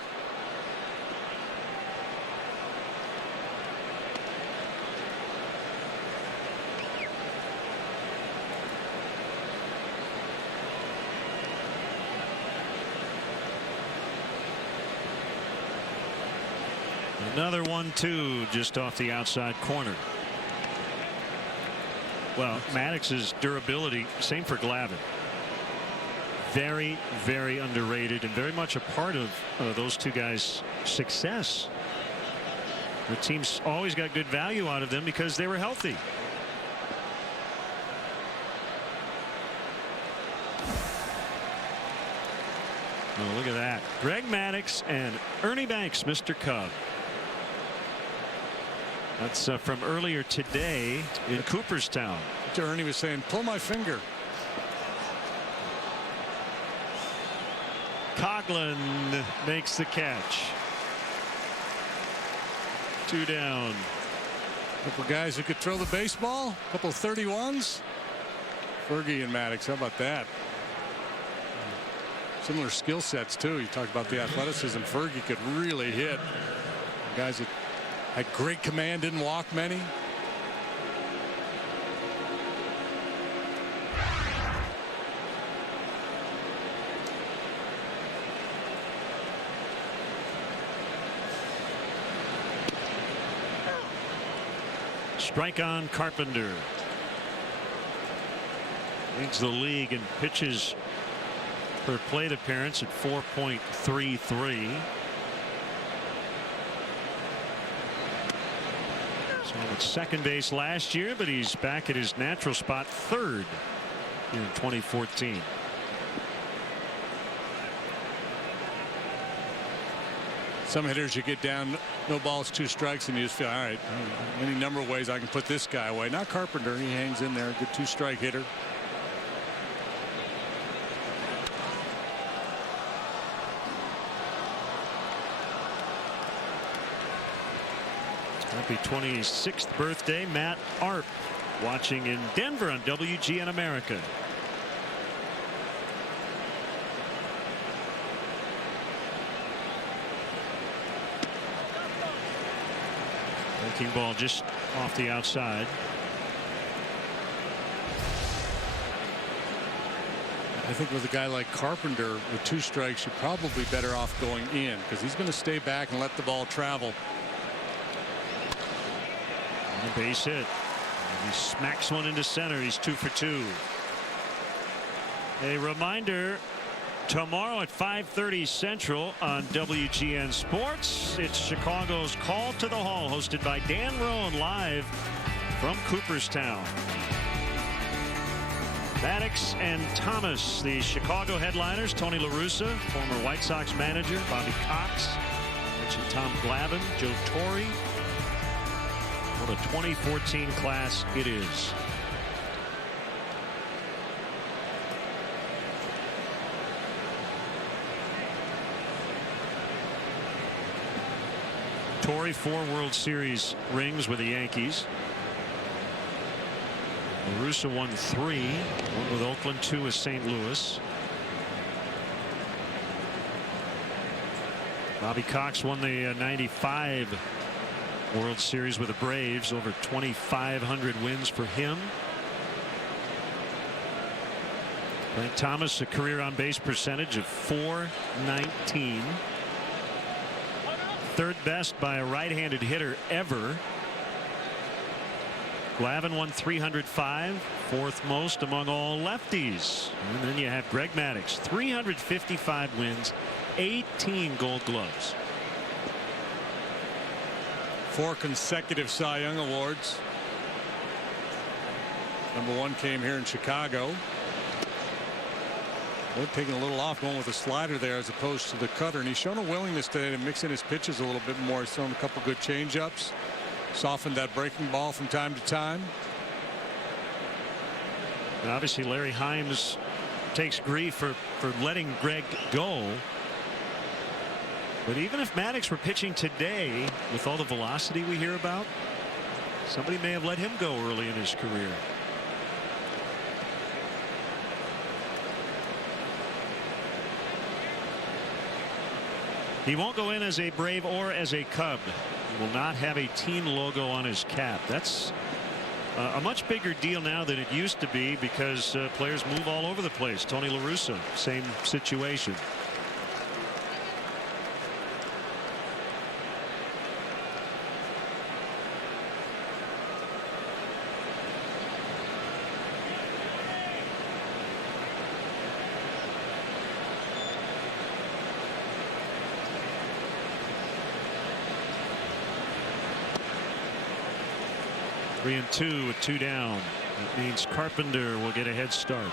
Another 1-2 just off the outside corner. Well, Maddox's durability, same for Glavine. Very, very underrated and very much a part of those two guys' success. The team's always got good value out of them because they were healthy. Oh, look at that. Greg Maddux and Ernie Banks, Mr. Cub. That's from earlier today in Cooperstown. Ernie was saying, pull my finger. Coughlin makes the catch. 2 down. Couple guys who could throw the baseball. Couple 31s. Fergie and Maddux. How about that? Similar skill sets too. You talked about the athleticism. Fergie could really hit. Guys that had great command, didn't walk many. Strike on Carpenter. Leads the league in pitches per plate appearance at 4.33. At second base last year, but he's back at his natural spot, third in 2014. Some hitters you get down, no balls, 2 strikes, and you just feel, all right, any number of ways I can put this guy away. Not Carpenter. He hangs in there. Good 2-strike hitter. Happy 26th birthday, Matt Arp, watching in Denver on WGN America. Breaking ball just off the outside. I think with a guy like Carpenter with 2 strikes, you're probably better off going in because he's going to stay back and let the ball travel. A base hit. And he smacks one into center. He's 2 for 2. A reminder, tomorrow at 5:30 Central on WGN Sports, it's Chicago's Call to the Hall, hosted by Dan Roan, live from Cooperstown. Maddux and Thomas, the Chicago headliners. Tony La Russa, former White Sox manager. Bobby Cox. Mentioned Tom Glavine, Joe Torre. What a 2014 class it is. Torre, 4 World Series rings with the Yankees. La Russa won 3, 1 with Oakland, 2 with St. Louis. Bobby Cox won the 95 World Series with the Braves, over 2,500 wins for him. Frank Thomas, a career on base percentage of .419. Third best by a right-handed hitter ever. Glavine won 305, 4th most among all lefties. And then you have Greg Maddux, 355 wins, 18 Gold Gloves. 4 consecutive Cy Young awards. Number 1 came here in Chicago. They're taking a little off, going with a slider there as opposed to the cutter, and he's shown a willingness today to mix in his pitches a little bit more. He's thrown a couple good change-ups, softened that breaking ball from time to time. And obviously Larry Himes takes grief for letting Greg go. But even if Maddux were pitching today with all the velocity we hear about, somebody may have let him go early in his career. He won't go in as a Brave or as a Cub. He will not have a team logo on his cap. That's a much bigger deal now than it used to be because players move all over the place. Tony La Russa, same situation. Three and two with 2 down. That means Carpenter will get a head start.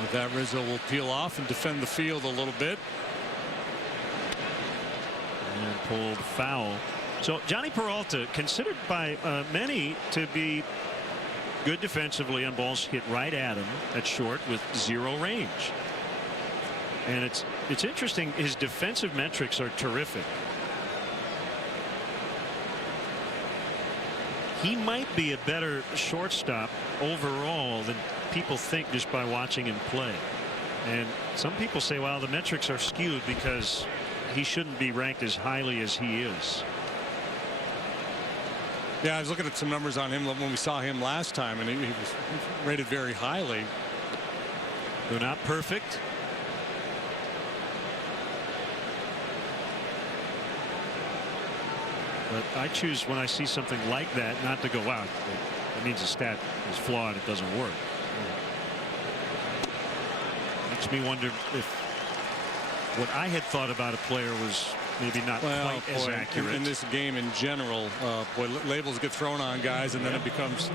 With that, Rizzo will peel off and defend the field a little bit. And pulled foul. So Johnny Peralta, considered by many to be good defensively on balls hit right at him at short with 0 range. And it's interesting, his defensive metrics are terrific. He might be a better shortstop overall than people think just by watching him play. And some people say, well, the metrics are skewed because he shouldn't be ranked as highly as he is. Yeah, I was looking at some numbers on him when we saw him last time, and he was rated very highly. They're not perfect. But I choose when I see something like that not to go out. It means the stat is flawed. It doesn't work. Makes me wonder if what I had thought about a player was maybe not quite as accurate. In this game in general, labels get thrown on guys, and then it becomes,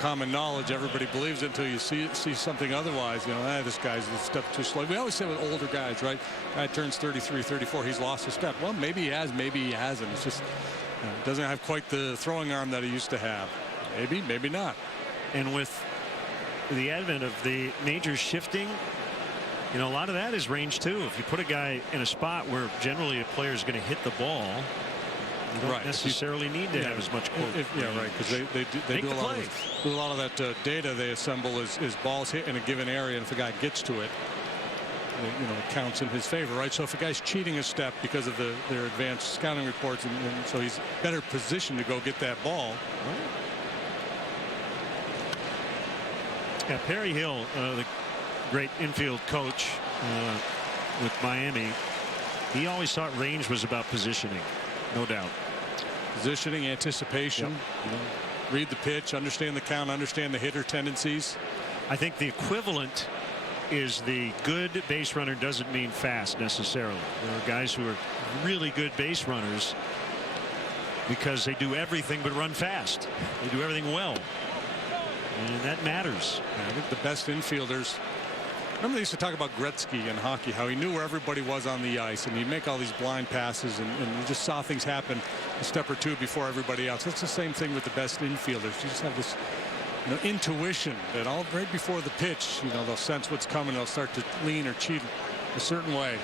common knowledge. Everybody believes it until you see something otherwise. This guy's a step too slow. We always say with older guys, right? Guy turns 33, 34, he's lost a step. Well, maybe he has, maybe he hasn't. It's just doesn't have quite the throwing arm that he used to have. Maybe, maybe not. And with the advent of the major shifting, a lot of that is range too. If you put a guy in a spot where generally a player is going to hit the ball, you don't necessarily need to have as much quote. Right, because they do a lot of that data they assemble is balls hit in a given area, and if a guy gets to it, it counts in his favor, right? So if a guy's cheating a step because of their advanced scouting reports, and so he's better positioned to go get that ball. Yeah, Perry Hill, the great infield coach with Miami, he always thought range was about positioning, no doubt. Positioning, anticipation, read the pitch, understand the count, understand the hitter tendencies. I think the equivalent is the good base runner doesn't mean fast necessarily. There are guys who are really good base runners because they do everything but run fast. They do everything well, and that matters. I think the best infielders. Remember they used to talk about Gretzky in hockey, how he knew where everybody was on the ice, and he'd make all these blind passes, and you just saw things happen a step or two before everybody else. That's the same thing with the best infielders. You just have this intuition that right before the pitch, they'll sense what's coming. They'll start to lean or cheat a certain way.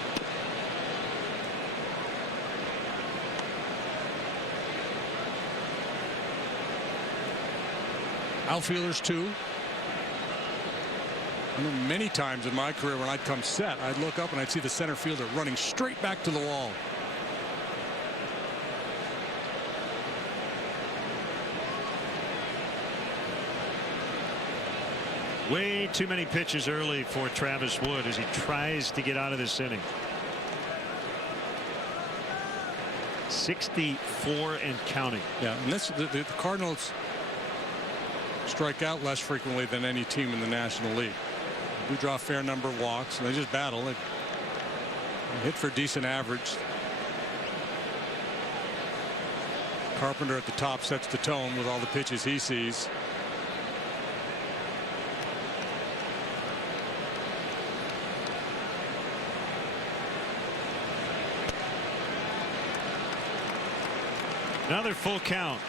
Outfielders too. I know many times in my career when I'd come set, I'd look up and I'd see the center fielder running straight back to the wall. Way too many pitches early for Travis Wood as he tries to get out of this inning. 64 and counting. Yeah, and the Cardinals strike out less frequently than any team in the National League. They do draw a fair number of walks, and they just battle. They hit for a decent average. Carpenter at the top sets the tone with all the pitches he sees. Another full count.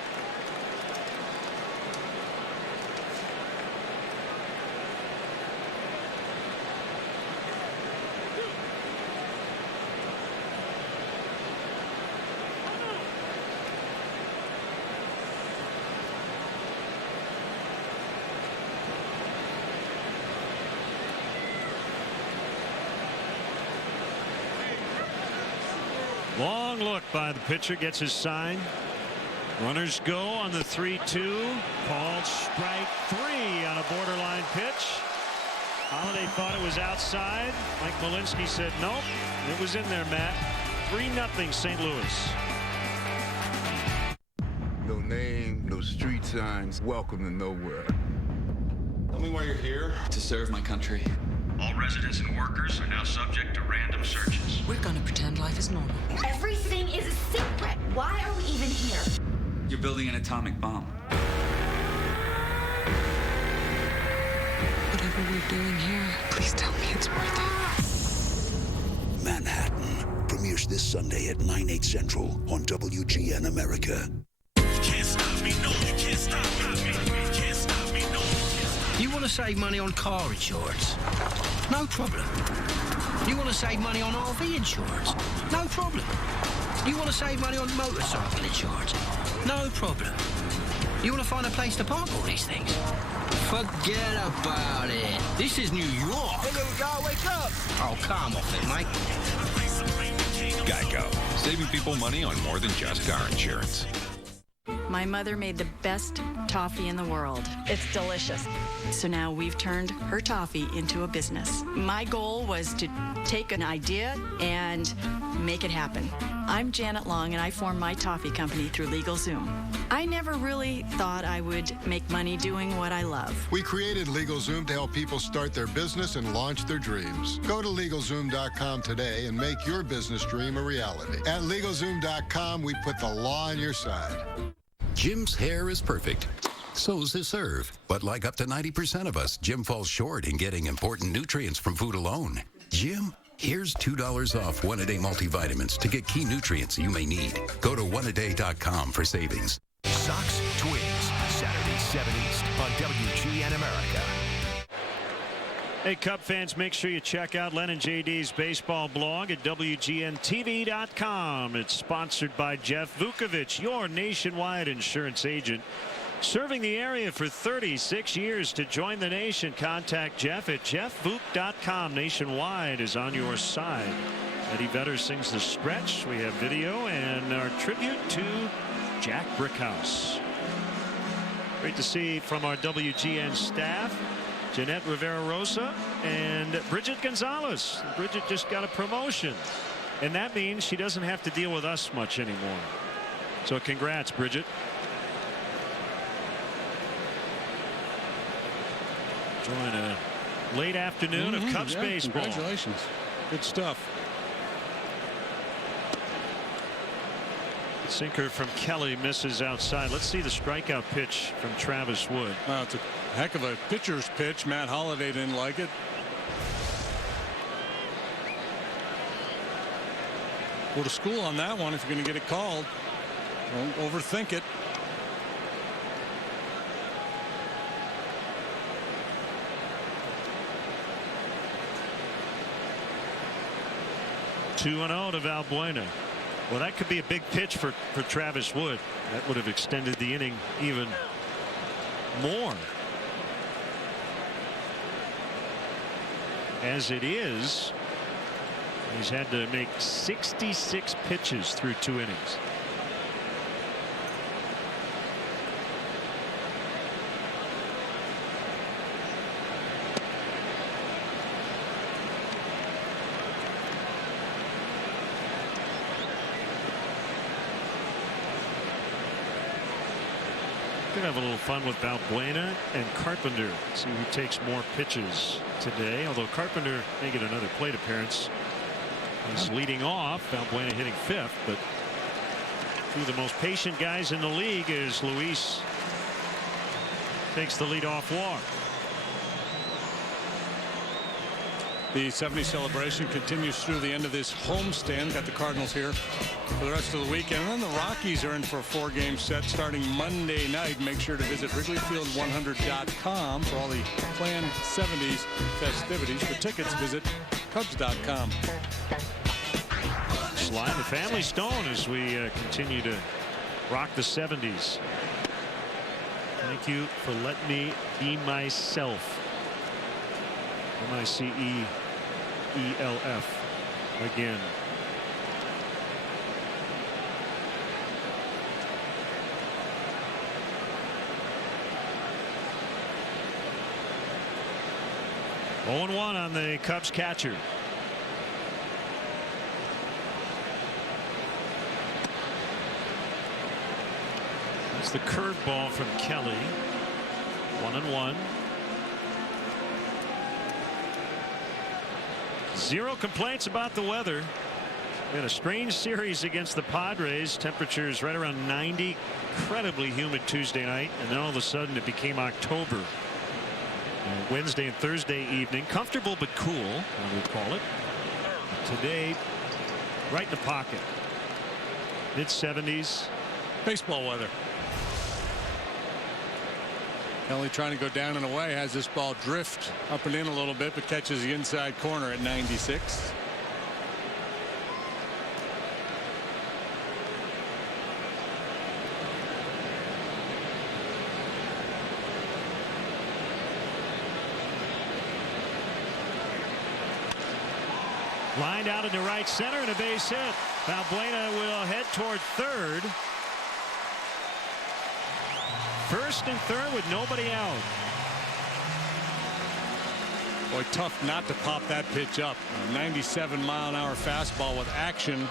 look by the pitcher, gets his sign. Runners go on the 3-2. Called strike 3 on a borderline pitch. Holiday thought it was outside. Mike Malinsky said nope. It was in there, Matt. 3-0 St. Louis. No name, no street signs. Welcome to nowhere. Tell me why you're here. To serve my country. All residents and workers are now subject to random searches. We're gonna pretend life is normal. Everything is a secret. Why are we even here? You're building an atomic bomb. Whatever we're doing here, please tell me it's worth it. Manhattan premieres this Sunday at 9/8 Central on WGN America. Can't stop me, no, you can't stop me. You can't stop me, no, you can't stop me. You want to save money on car insurance? No problem. You want to save money on RV insurance? No problem. You want to save money on motorcycle insurance? No problem. You want to find a place to park all these things? Forget about it. This is New York. Hey, little guy, wake up. Oh, calm off it, Mike. Geico. Saving people money on more than just car insurance. My mother made the best toffee in the world. It's delicious. So now we've turned her toffee into a business. My goal was to take an idea and make it happen. I'm Janet Long, and I formed my toffee company through LegalZoom. I never really thought I would make money doing what I love. We created LegalZoom to help people start their business and launch their dreams. Go to LegalZoom.com today and make your business dream a reality. At LegalZoom.com, we put the law on your side. Jim's hair is perfect. So's his serve. But like up to 90% of us, Jim falls short in getting important nutrients from food alone. Jim, here's $2 off one-a-day multivitamins to get key nutrients you may need. Go to oneaday.com for savings. Sox Twins, Saturday 7 East on WGN America. Hey, Cub fans, make sure you check out Len and JD's baseball blog at WGNTV.com. It's sponsored by Jeff Vukovich, your nationwide insurance agent. Serving the area for 36 years. To join the nation, contact Jeff at jeffvuk.com. Nationwide is on your side. Eddie Vedder sings The Stretch. We have video and our tribute to Jack Brickhouse. Great to see from our WGN staff, Jeanette Rivera-Rosa and Bridget Gonzalez. Bridget just got a promotion, and that means she doesn't have to deal with us much anymore. So congrats, Bridget. Join a late afternoon of Cubs baseball. Congratulations. Good stuff. Sinker from Kelly misses outside. Let's see the strikeout pitch from Travis Wood. It's a heck of a pitcher's pitch. Matt Holliday didn't like it. Go to school on that one if you're going to get it called. Don't overthink it. Two and 0 to Valbuena. Well, that could be a big pitch for Travis Wood. That would have extended the inning even more. As it is, he's had to make 66 pitches through 2 innings. Gonna have a little fun with Valbuena and Carpenter. See who takes more pitches today. Although Carpenter may get another plate appearance. He's leading off. Valbuena hitting 5th, but two of the most patient guys in the league is Luis takes the leadoff walk. The 70 celebration continues through the end of this homestand. Got the Cardinals here for the rest of the weekend. And then the Rockies are in for a 4-game set starting Monday night. Make sure to visit WrigleyField100.com for all the planned 70s festivities. For tickets, visit Cubs.com. Slide the family stone as we continue to rock the 70s. Thank you for letting me be myself. MICEELF again. 0-1 on the Cubs catcher. That's the curveball from Kelly. 1-1. 0 complaints about the weather. We had a strange series against the Padres. Temperatures right around 90. Incredibly humid Tuesday night, and then all of a sudden it became October. Wednesday and Thursday evening, comfortable but cool, I would call it. Today, right in the pocket. Mid-70s. Baseball weather. Kelly trying to go down and away, has this ball drift up and in a little bit, but catches the inside corner at 96. Lined out into right center and a base hit. Valbuena will head toward third. First and third with nobody out. Boy, tough not to pop that pitch up. A 97-mile-an-hour fastball with action.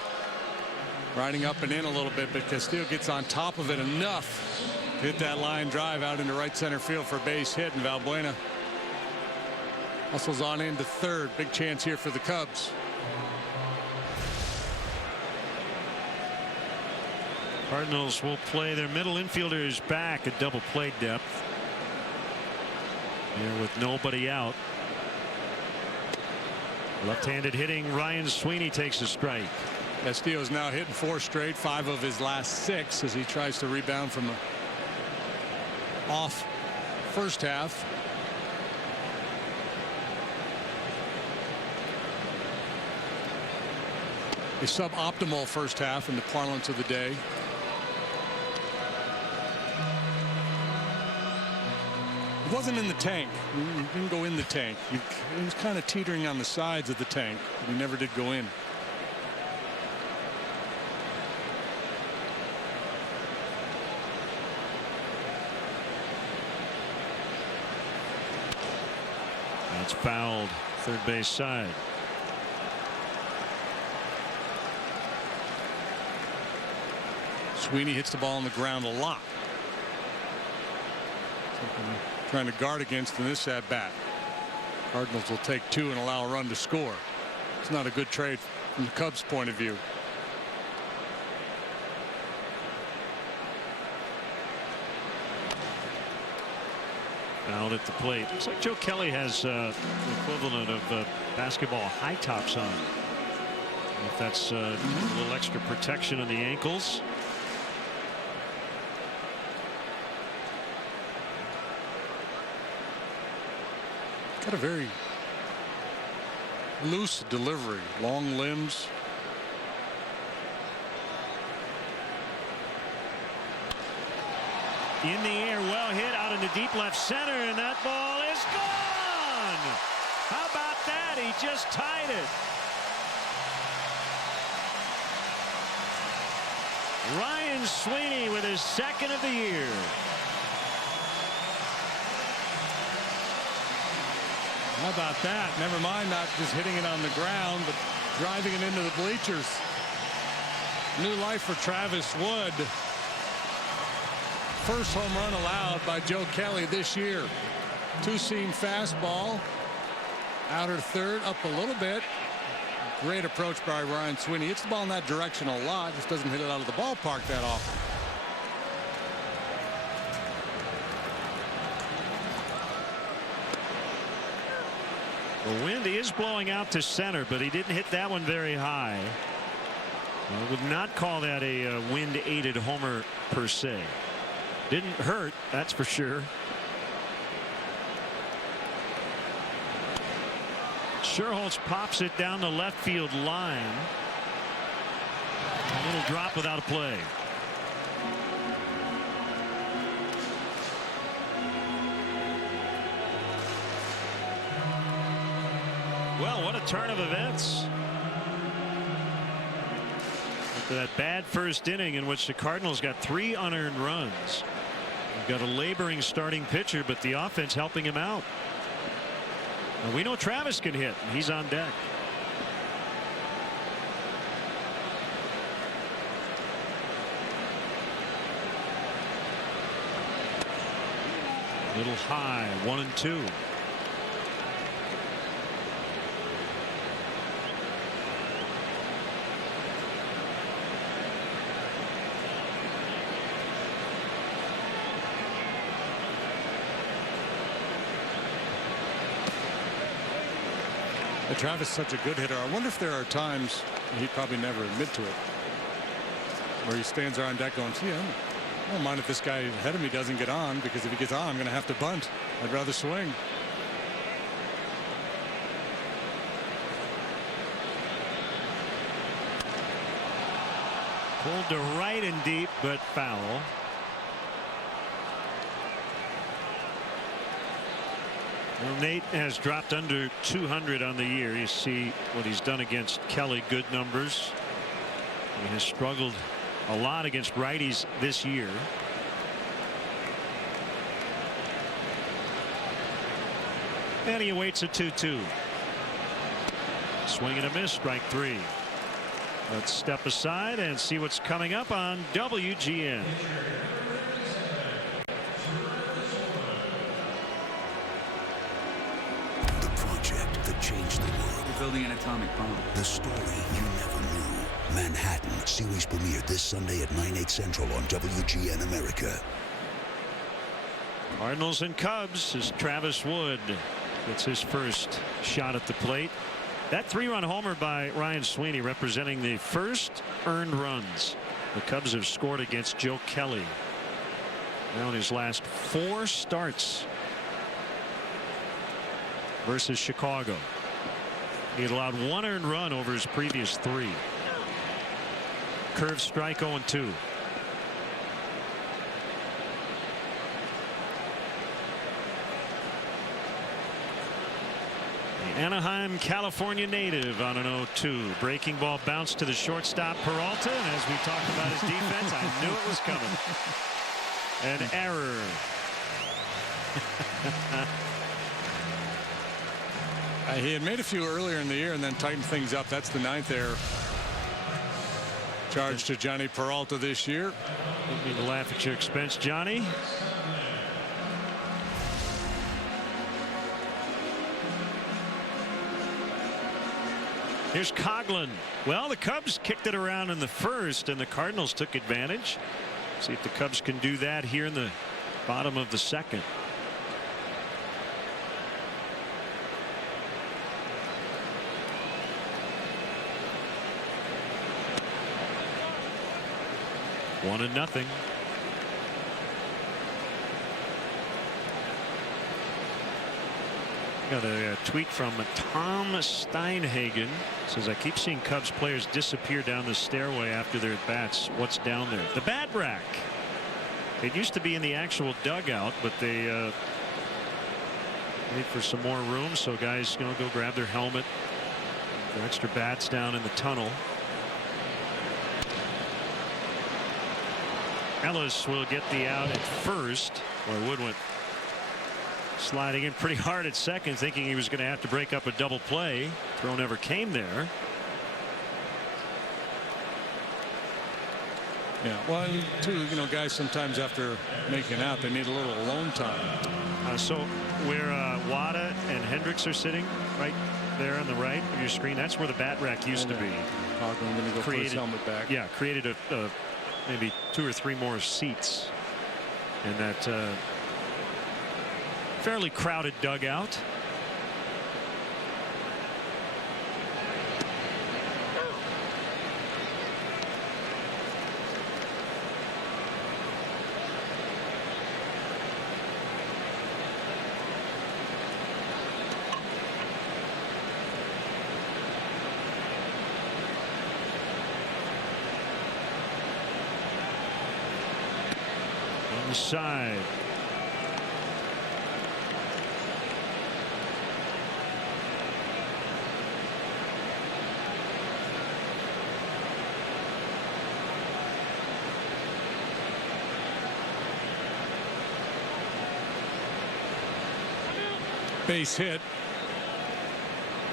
Riding up and in a little bit, but Castillo gets on top of it enough to hit that line drive out into right center field for a base hit, and Valbuena hustles on into third. Big chance here for the Cubs. Cardinals will play their middle infielders back at double play depth. Here with nobody out. Left-handed hitting Ryan Sweeney takes a strike. Castillo's now hitting 4 straight, 5 of his last 6 as he tries to rebound from a off first half. A suboptimal first half in the parlance of the day. It wasn't in the tank. He didn't go in the tank. He was kind of teetering on the sides of the tank, but he never did go in. That's fouled third base side. Sweeney hits the ball on the ground a lot. Trying to guard against in this at bat. Cardinals will take 2 and allow a run to score. It's not a good trade from the Cubs' point of view. Out at the plate. Looks like Joe Kelly has the equivalent of basketball high tops on. If that's a little extra protection on the ankles. Got a very loose delivery, long limbs. In the air, well hit out into deep left center, and that ball is gone. How about that? He just tied it. Ryan Sweeney with his 2nd of the year. How about that? Never mind not just hitting it on the ground, but driving it into the bleachers. New life for Travis Wood. First home run allowed by Joe Kelly this year. 2-seam fastball. Outer third, up a little bit. Great approach by Ryan Sweeney. Hits the ball in that direction a lot. Just doesn't hit it out of the ballpark that often. The wind is blowing out to center, but he didn't hit that one very high. I would not call that a wind-aided homer per se. Didn't hurt, that's for sure. Sherholtz pops it down the left field line. A little drop without a play. Well, what a turn of events. After that bad first inning in which the Cardinals got 3 unearned runs. We've got a laboring starting pitcher, but the offense helping him out. Well, we know Travis can hit. And he's on deck. Little high, 1-2. Travis is such a good hitter. I wonder if there are times, he'd probably never admit to it, where he stands there on deck going, gee, I don't mind if this guy ahead of me doesn't get on, because if he gets on, I'm going to have to bunt. I'd rather swing. Pulled to right and deep, but foul. Well, Nate has dropped under 200 on the year. You see what he's done against Kelly. Good numbers. He has struggled a lot against righties this year. And he awaits a 2-2. Swing and a miss, strike 3. Let's step aside and see what's coming up on WGN. Changed the world. We're building an atomic bomb. The story you never knew. Manhattan. Series premiere this Sunday at 9/8 Central on WGN America. Cardinals and Cubs as Travis Wood gets his first shot at the plate. That 3-run homer by Ryan Sweeney representing the first earned runs the Cubs have scored against Joe Kelly. Now in his last 4 starts versus Chicago. He had allowed 1 earned run over his previous 3. Curve strike 0-2. The Anaheim, California native on an 0-2. Breaking ball bounced to the shortstop Peralta, and as we talked about his defense, I knew it was coming. An error. He had made a few earlier in the year and then tightened things up. That's the 9th error charged to Johnny Peralta this year. Didn't mean to laugh at your expense, Johnny. Here's Coughlin. Well, the Cubs kicked it around in the first, and the Cardinals took advantage. See if the Cubs can do that here in the bottom of the second. One and nothing. Got a tweet from Tom Steinhagen. Says, I keep seeing Cubs players disappear down the stairway after their at-bats. What's down there? The bat rack. It used to be in the actual dugout, but they made for some more room, so guys, you know, go grab their helmet. Their extra bats down in the tunnel. Ellis will get the out at first. Boy, Wood went sliding in pretty hard at second, thinking he was going to have to break up a double play. Throw never came there. Yeah, well, too, you know, guys sometimes after making out, they need a little alone time. So where Wada and Hendricks are sitting, right there on the right of your screen, that's where the bat rack used to be. I'm going to go put his helmet back. Yeah, created a maybe 2 or 3 more seats in that fairly crowded dugout. On the side. Base hit.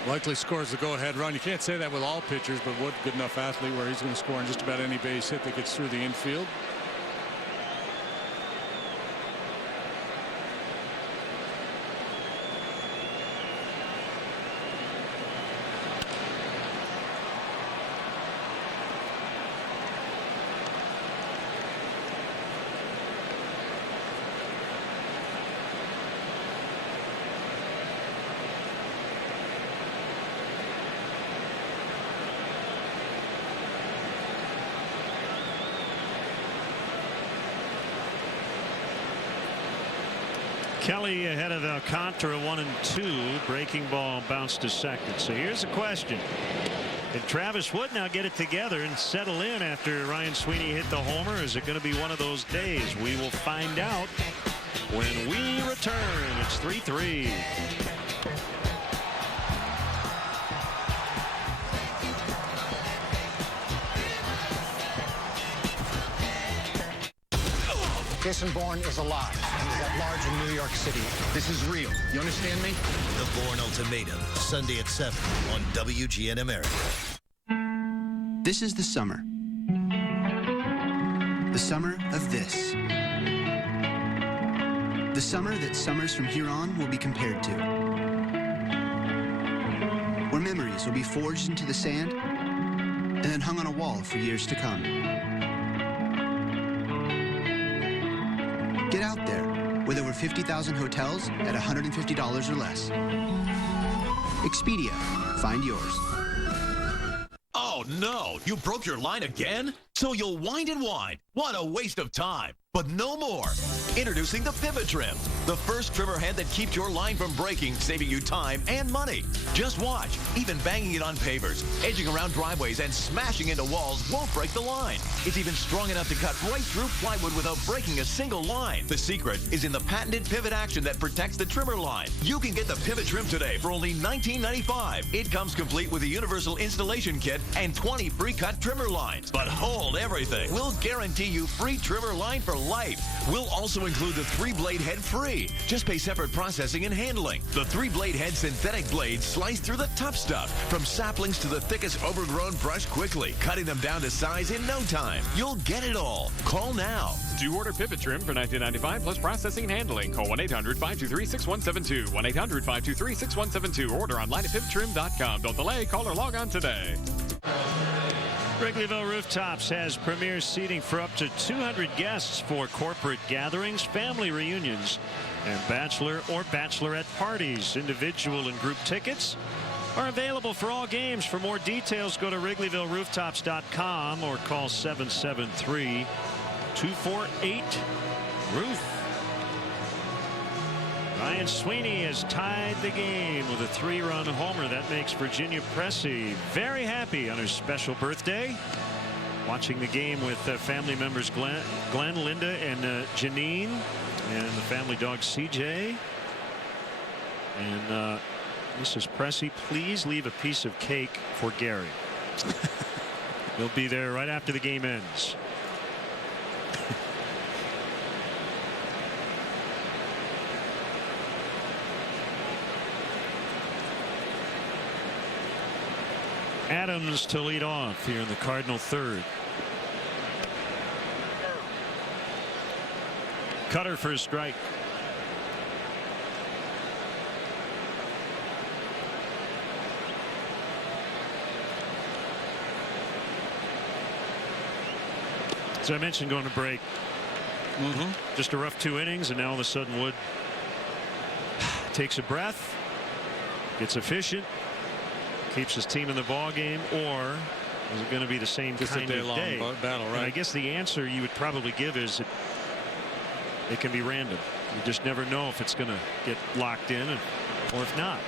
Likely scores the go-ahead run. You can't say that with all pitchers, but Wood, good enough athlete where he's going to score on just about any base hit that gets through the infield. Kelly ahead of Alcantara, 1-2. Breaking ball bounced to second. So here's the question. Can Travis Wood now get it together and settle in after Ryan Sweeney hit the homer? Is it going to be one of those days? We will find out when we return. It's 3-3. Jason Bourne is alive. He's at large in New York City. This is real. You understand me? The Bourne Ultimatum, Sunday at 7 on WGN America. This is the summer. The summer of this. The summer that summers from here on will be compared to. Where memories will be forged into the sand and then hung on a wall for years to come. Get out there with over 50,000 hotels at $150 or less. Expedia. Find yours. Oh no, you broke your line again? So you'll wind and wind. What a waste of time. But no more. Introducing the Pivot Trim, the first trimmer head that keeps your line from breaking, saving you time and money. Just watch. Even banging it on pavers, edging around driveways, and smashing into walls won't break the line. It's even strong enough to cut right through plywood without breaking a single line. The secret is in the patented pivot action that protects the trimmer line. You can get the Pivot Trim today for only $19.95. It comes complete with a universal installation kit and 20 free cut trimmer lines. But hold everything. We'll guarantee you free trimmer line for life. We'll also include the 3-blade head free. Just pay separate processing and handling. The 3-blade head synthetic blades slice through the tough stuff, from saplings to the thickest overgrown brush quickly, cutting them down to size in no time. You'll get it all. Call now. To order Pivot Trim for $19.95 plus processing and handling, call 1-800-523-6172. 1-800-523-6172. Order online at pivottrim.com. Don't delay. Call or log on today. Wrigleyville Rooftops has premier seating for up to 200 guests for corporate gatherings, family reunions, and bachelor or bachelorette parties. Individual and group tickets are available for all games. For more details, go to WrigleyvilleRooftops.com or call 773-248-ROOF. Ryan Sweeney has tied the game with a 3-run homer. That makes Virginia Pressey very happy on her special birthday. Watching the game with family members Glenn, Linda, and Janine, and the family dog CJ. And Mrs. Pressey, please leave a piece of cake for Gary. He'll be there right after the game ends. Adams to lead off here in the Cardinal third. Cutter for a strike. As I mentioned, going to break. Just a rough 2 innings, and now all of a sudden Wood takes a breath, gets efficient, keeps his team in the ball game, or is it going to be the same just kind of day? Battle, right? And I guess the answer you would probably give is it can be random. You just never know if it's going to get locked in or if not.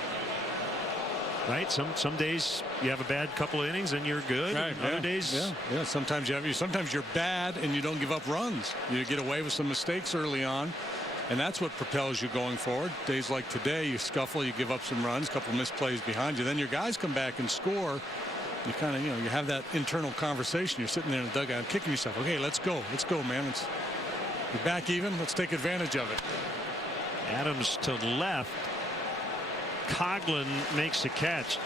Right? Some days you have a bad couple of innings and you're good. Right, and other days, yeah. Sometimes you're bad and you don't give up runs. You get away with some mistakes early on. And that's what propels you going forward. Days like today, you scuffle, you give up some runs, a couple misplays behind you. Then your guys come back and score. You kind of, you have that internal conversation. You're sitting there in the dugout kicking yourself. Okay, let's go, man. You're back even. Let's take advantage of it. Adams to left. Coughlin makes the catch.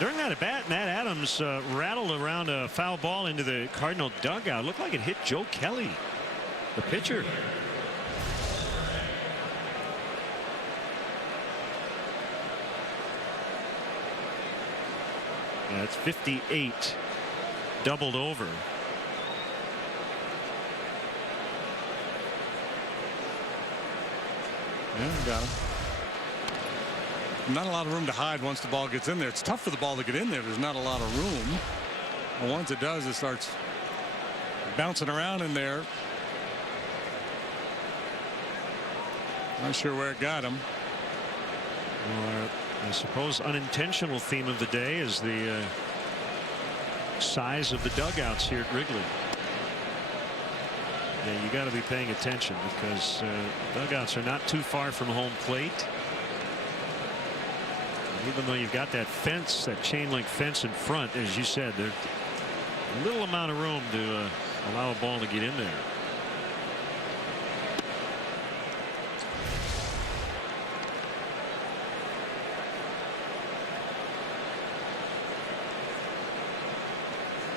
During that at bat, Matt Adams rattled around a foul ball into the Cardinal dugout. Looked like it hit Joe Kelly, the pitcher. Yeah, it's 58, doubled over. Yeah, got him. Not a lot of room to hide once the ball gets in there. It's tough for the ball to get in there. There's not a lot of room. And once it does, it starts bouncing around in there. Not sure where it got him. Or I suppose unintentional theme of the day is the size of the dugouts here at Wrigley. Yeah, you got to be paying attention because dugouts are not too far from home plate. Even though you've got that fence, that chain link fence in front, as you said, there's a little amount of room to allow a ball to get in there.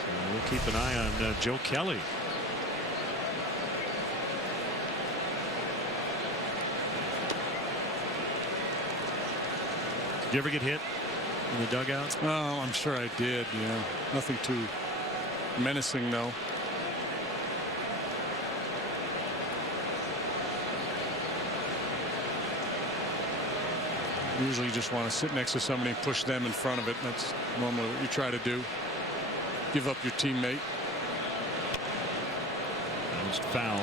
So we'll keep an eye on Joe Kelly. Did you ever get hit in the dugout? Oh, I'm sure I did. Yeah, nothing too menacing though. Usually you just want to sit next to somebody and push them in front of it. That's normally what you try to do. Give up your teammate. Almost foul.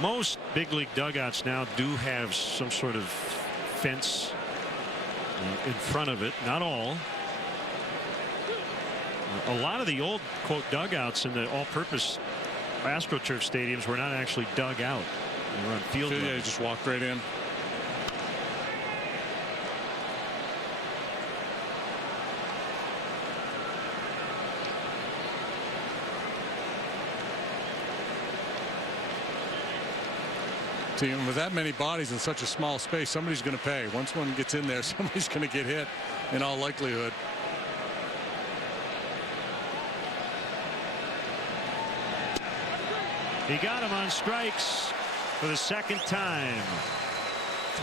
Most big league dugouts now do have some sort of fence in front of it. Not all. A lot of the old quote dugouts in the all-purpose AstroTurf stadiums were not actually dug out. They were on field. Yeah, you just walked right in. And with that many bodies in such a small space, somebody's going to pay. Once one gets in there, somebody's going to get hit in all likelihood. He got him on strikes for the second time.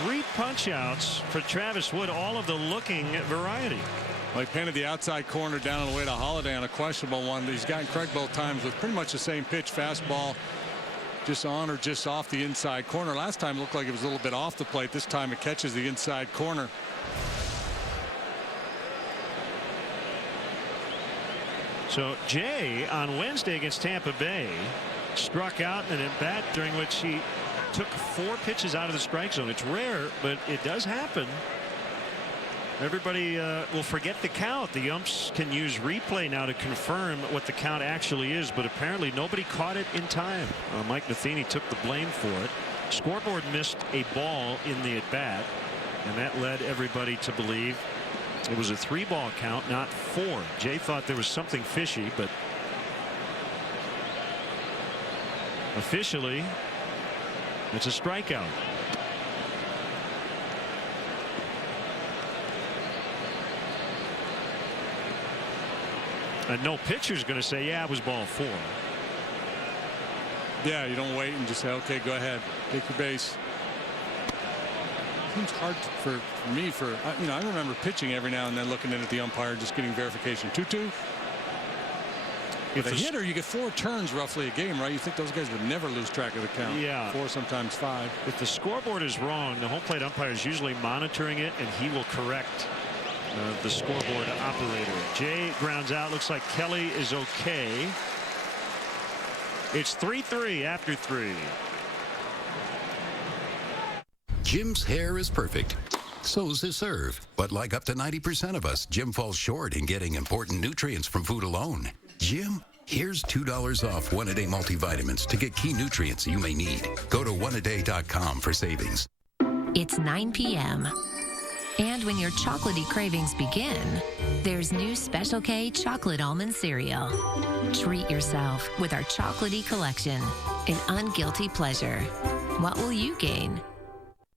3 punch outs for Travis Wood, all of the looking variety. Well, he painted the outside corner down on the way to Holiday on a questionable one. He's gotten Craig both times with pretty much the same pitch, fastball. Just on or just off the inside corner. Last time it looked like it was a little bit off the plate. This time it catches the inside corner. So Jay on Wednesday against Tampa Bay struck out in an at-bat during which he took 4 pitches out of the strike zone. It's rare, but it does happen. Everybody will forget the count. The umps can use replay now to confirm what the count actually is, but apparently nobody caught it in time. Mike Matheny took the blame for it. Scoreboard missed a ball in the at-bat, and that led everybody to believe it was a 3-ball count, not 4. Jay thought there was something fishy, but officially it's a strikeout. And no pitcher's going to say, yeah, it was ball 4. Yeah, you don't wait and just say, okay, go ahead, take your base. Seems hard for me. I remember pitching every now and then, looking in at the umpire, just getting verification. 2-2. With a hitter, you get 4 turns roughly a game, right? You think those guys would never lose track of the count. Yeah. 4, sometimes 5. If the scoreboard is wrong, the home plate umpire is usually monitoring it, and he will correct the scoreboard operator. Jay grounds out. Looks like Kelly is okay. It's 3-3 after 3. Jim's hair is perfect. So's his serve. But like up to 90% of us, Jim falls short in getting important nutrients from food alone. Jim, here's $2 off one-a-day multivitamins to get key nutrients you may need. Go to oneaday.com for savings. It's 9 p.m. And when your chocolatey cravings begin, there's new Special K Chocolate Almond Cereal. Treat yourself with our chocolatey collection, an unguilty pleasure. What will you gain?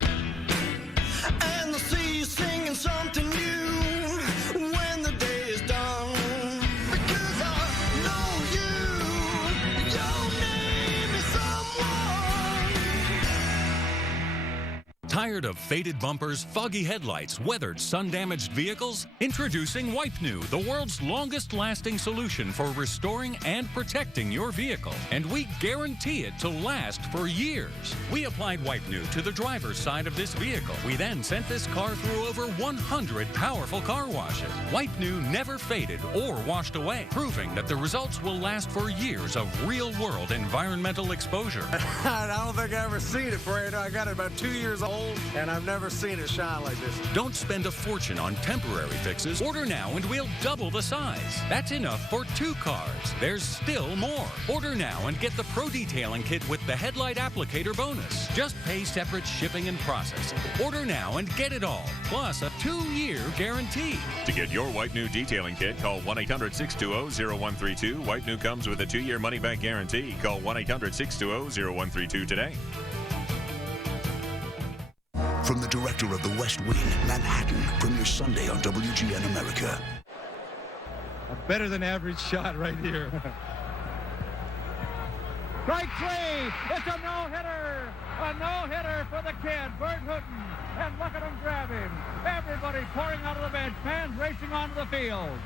And I see you singing something new when the day is done. Because I know you, your name is someone. Tired of faded bumpers, foggy headlights, weathered, sun-damaged vehicles? Introducing Wipe New, the world's longest-lasting solution for restoring and protecting your vehicle. And we guarantee it to last for years. We applied Wipe New to the driver's side of this vehicle. We then sent this car through over 100 powerful car washes. Wipe New never faded or washed away, proving that the results will last for years of real-world environmental exposure. I don't think I ever seen it, Brad. I got it about 2 years old, and I've never seen it shine like this. Don't spend a fortune on temporary fixes. Order now and we'll double the size. That's enough for 2 cars. There's still more. Order now and get the Pro Detailing Kit with the headlight applicator bonus. Just pay separate shipping and processing. Order now and get it all, plus a 2-year guarantee. To get your Wipe New detailing kit, call 1-800-620-0132. Wipe New comes with a 2-year money-back guarantee. Call 1-800-620-0132 today. From the director of The West Wing, Manhattan, premieres Sunday on WGN America. A better than average shot right here. Strike 3. It's a no-hitter. A no-hitter for the kid, Bert Hooton. And look at him grab him. Everybody pouring out of the bench. Fans racing onto the field.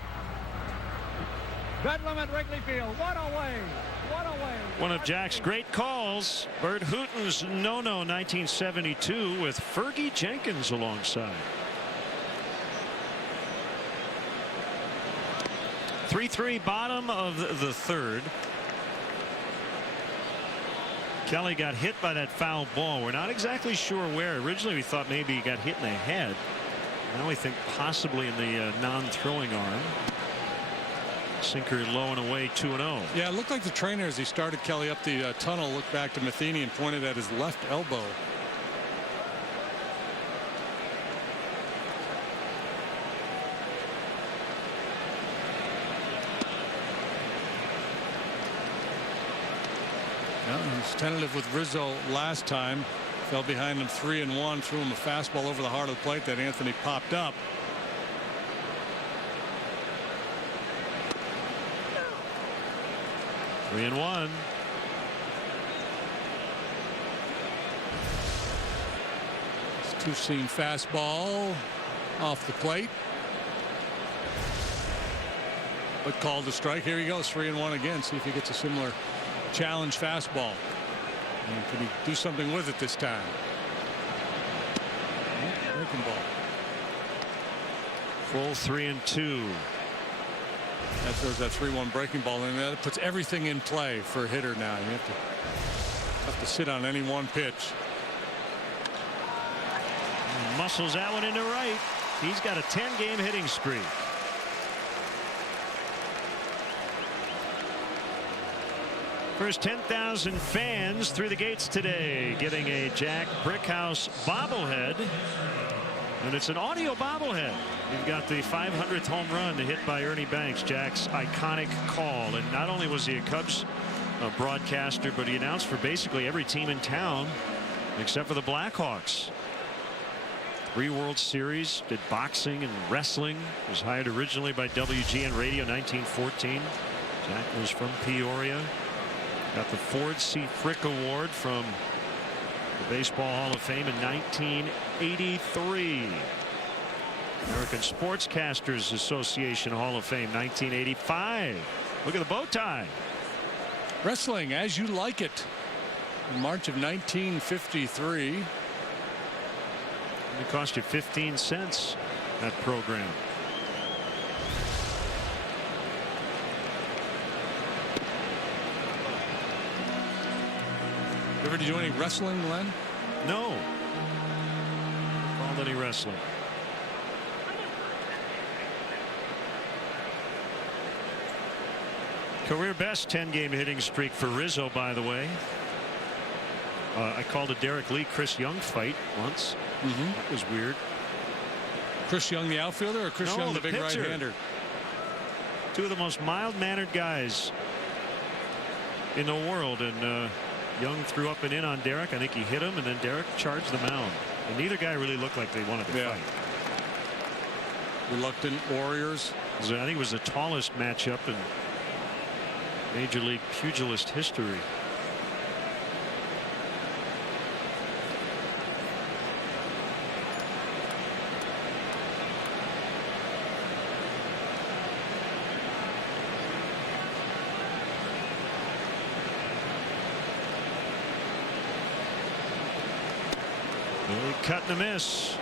Bedlam at Wrigley Field. What a way. What a way. One of Jack's great calls, Bert Hooton's no-no 1972 with Fergie Jenkins alongside. 3-3 bottom of the third. Kelly got hit by that foul ball. We're not exactly sure where. Originally we thought maybe he got hit in the head. Now we think possibly in the non-throwing arm. Sinker low and away, 2-0. Yeah, it looked like the trainer, as he started Kelly up the tunnel, looked back to Matheny and pointed at his left elbow. Yeah, he was tentative with Rizzo last time. Fell behind him 3-1, threw him a fastball over the heart of the plate that Anthony popped up. 3-1. Two-seam fastball off the plate. But called a strike. Here he goes, 3-1 again. See if he gets a similar challenge fastball. And can he do something with it this time? Breaking ball. Full 3-2. That throws that 3-1 breaking ball, and that puts everything in play for a hitter now. You have to sit on any one pitch. Muscles that one into right. He's got a 10-game hitting streak. First 10,000 fans through the gates today, getting a Jack Brickhouse bobblehead. And it's an audio bobblehead. You've got the 500th home run hit by Ernie Banks, Jack's iconic call. And not only was he a Cubs broadcaster, but he announced for basically every team in town except for the Blackhawks. 3 World Series, did boxing and wrestling. Was hired originally by WGN Radio 1914. Jack was from Peoria. Got the Ford C. Frick Award from the Baseball Hall of Fame in 1983. American Sportscasters Association Hall of Fame 1985. Look at the bow tie. Wrestling as you like it. In March of 1953. It cost you 15 cents, that program. You ever do any wrestling, Len? No. Called any wrestling. Career best 10-game hitting streak for Rizzo, by the way. I called a Derek Lee Chris Young fight once. That was weird. Chris Young, the outfielder, or Chris Young, the big pitcher. right-hander? Two of the most mild-mannered guys in the world, and Young threw up and in on Derek. I think he hit him, and then Derek charged the mound. And neither guy really looked like they wanted to fight. Reluctant warriors. I think it was the tallest matchup in Major League pugilist history. Cut and a miss.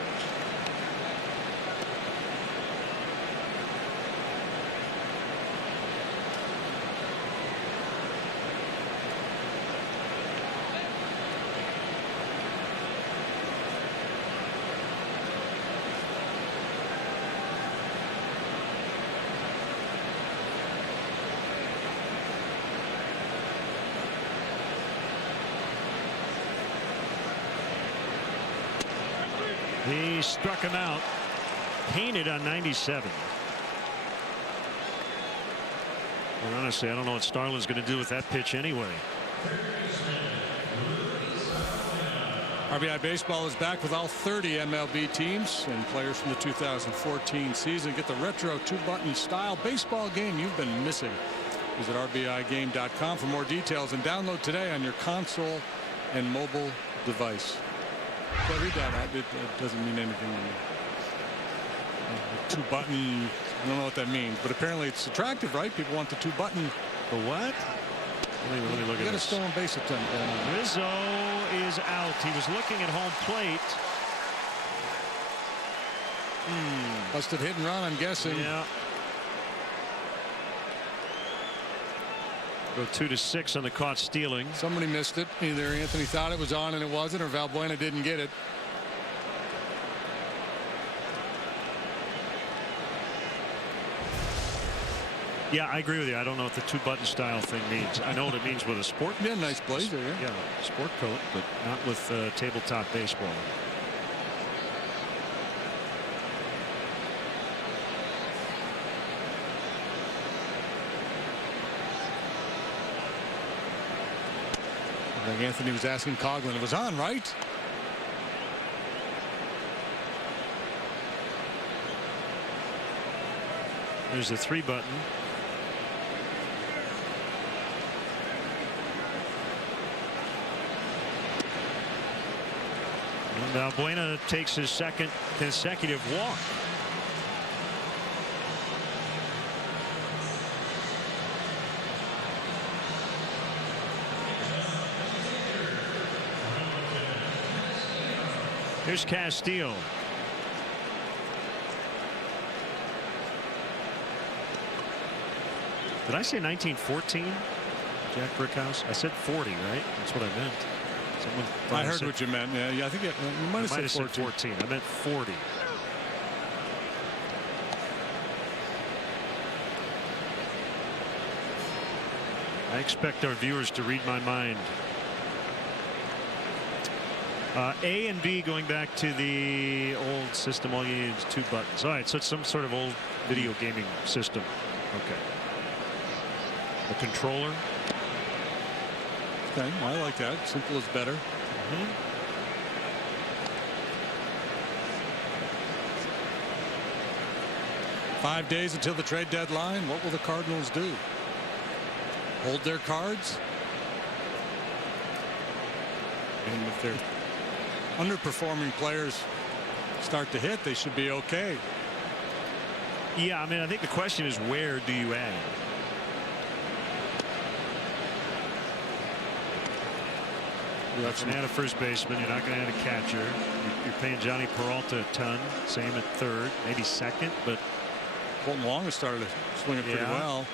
He struck him out. Painted on 97. Well, honestly, I don't know what Starlin's going to do with that pitch anyway. RBI Baseball is back with all 30 MLB teams and players from the 2014 season. Get the retro 2-button style baseball game you've been missing. Visit RBIGame.com for more details and download today on your console and mobile device. So read that. It doesn't mean anything to me. 2-button. I don't know what that means, but apparently it's attractive, right? People want the 2-button. The what? Let me look at this. Got a stolen base attempt. Rizzo is out. He was looking at home plate. Busted hit and run, I'm guessing. Yeah. Go 2-6 on the caught stealing. Somebody missed it. Either Anthony thought it was on and it wasn't, or Valbuena didn't get it. Yeah, I agree with you. I don't know what the 2-button style thing means. I know what it means with a sport. Yeah, nice blazer. Yeah, sport coat, but not with tabletop baseball. I think Anthony was asking Coughlin. It was on, right? There's the 3-button. Valbuena takes his second consecutive walk. Here's Castillo. Did I say 1914? Jack Brickhouse? I said 40, right? That's what I meant. I heard what you meant. Yeah, I think you might have said 14. I meant 40. I expect our viewers to read my mind. A and B, going back to the old system, all you need is 2 buttons. All right, so it's some sort of old video gaming system. Okay. A controller. Okay, I like that. Simple is better. 5 days until the trade deadline. What will the Cardinals do? Hold their cards? And if they're underperforming players start to hit, they should be okay. Yeah, I mean, I think the question is, where do you add? You have to add a first baseman. You're not going to add a catcher. You're paying Johnny Peralta a ton. Same at third, maybe second, but Colton Long has started swinging pretty well.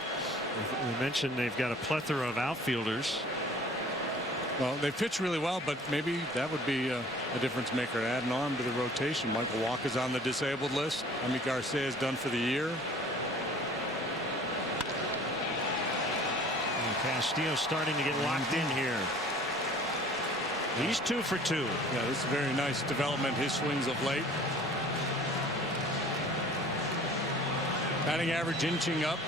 We mentioned they've got a plethora of outfielders. Well, they pitch really well, but maybe that would be a difference maker. Add an arm to the rotation. Michael Walker's on the disabled list. Ami Garcia is done for the year. And Castillo starting to get locked in here. He's 2 for 2. Yeah, this is very nice development. His swings of late. Batting average inching up.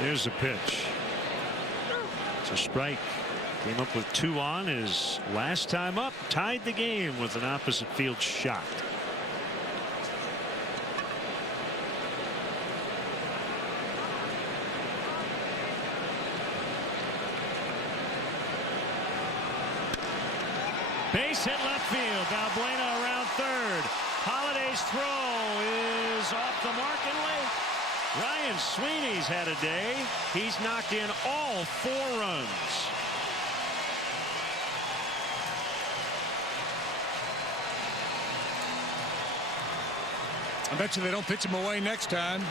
There's a pitch. It's a strike. Came up with 2 on his last time up. Tied the game with an opposite field shot. Base hit left field. Valbuena around third. Holiday's throw is off the mark and late. Ryan Sweeney's had a day. He's knocked in all 4 runs. I bet you they don't pitch him away next time.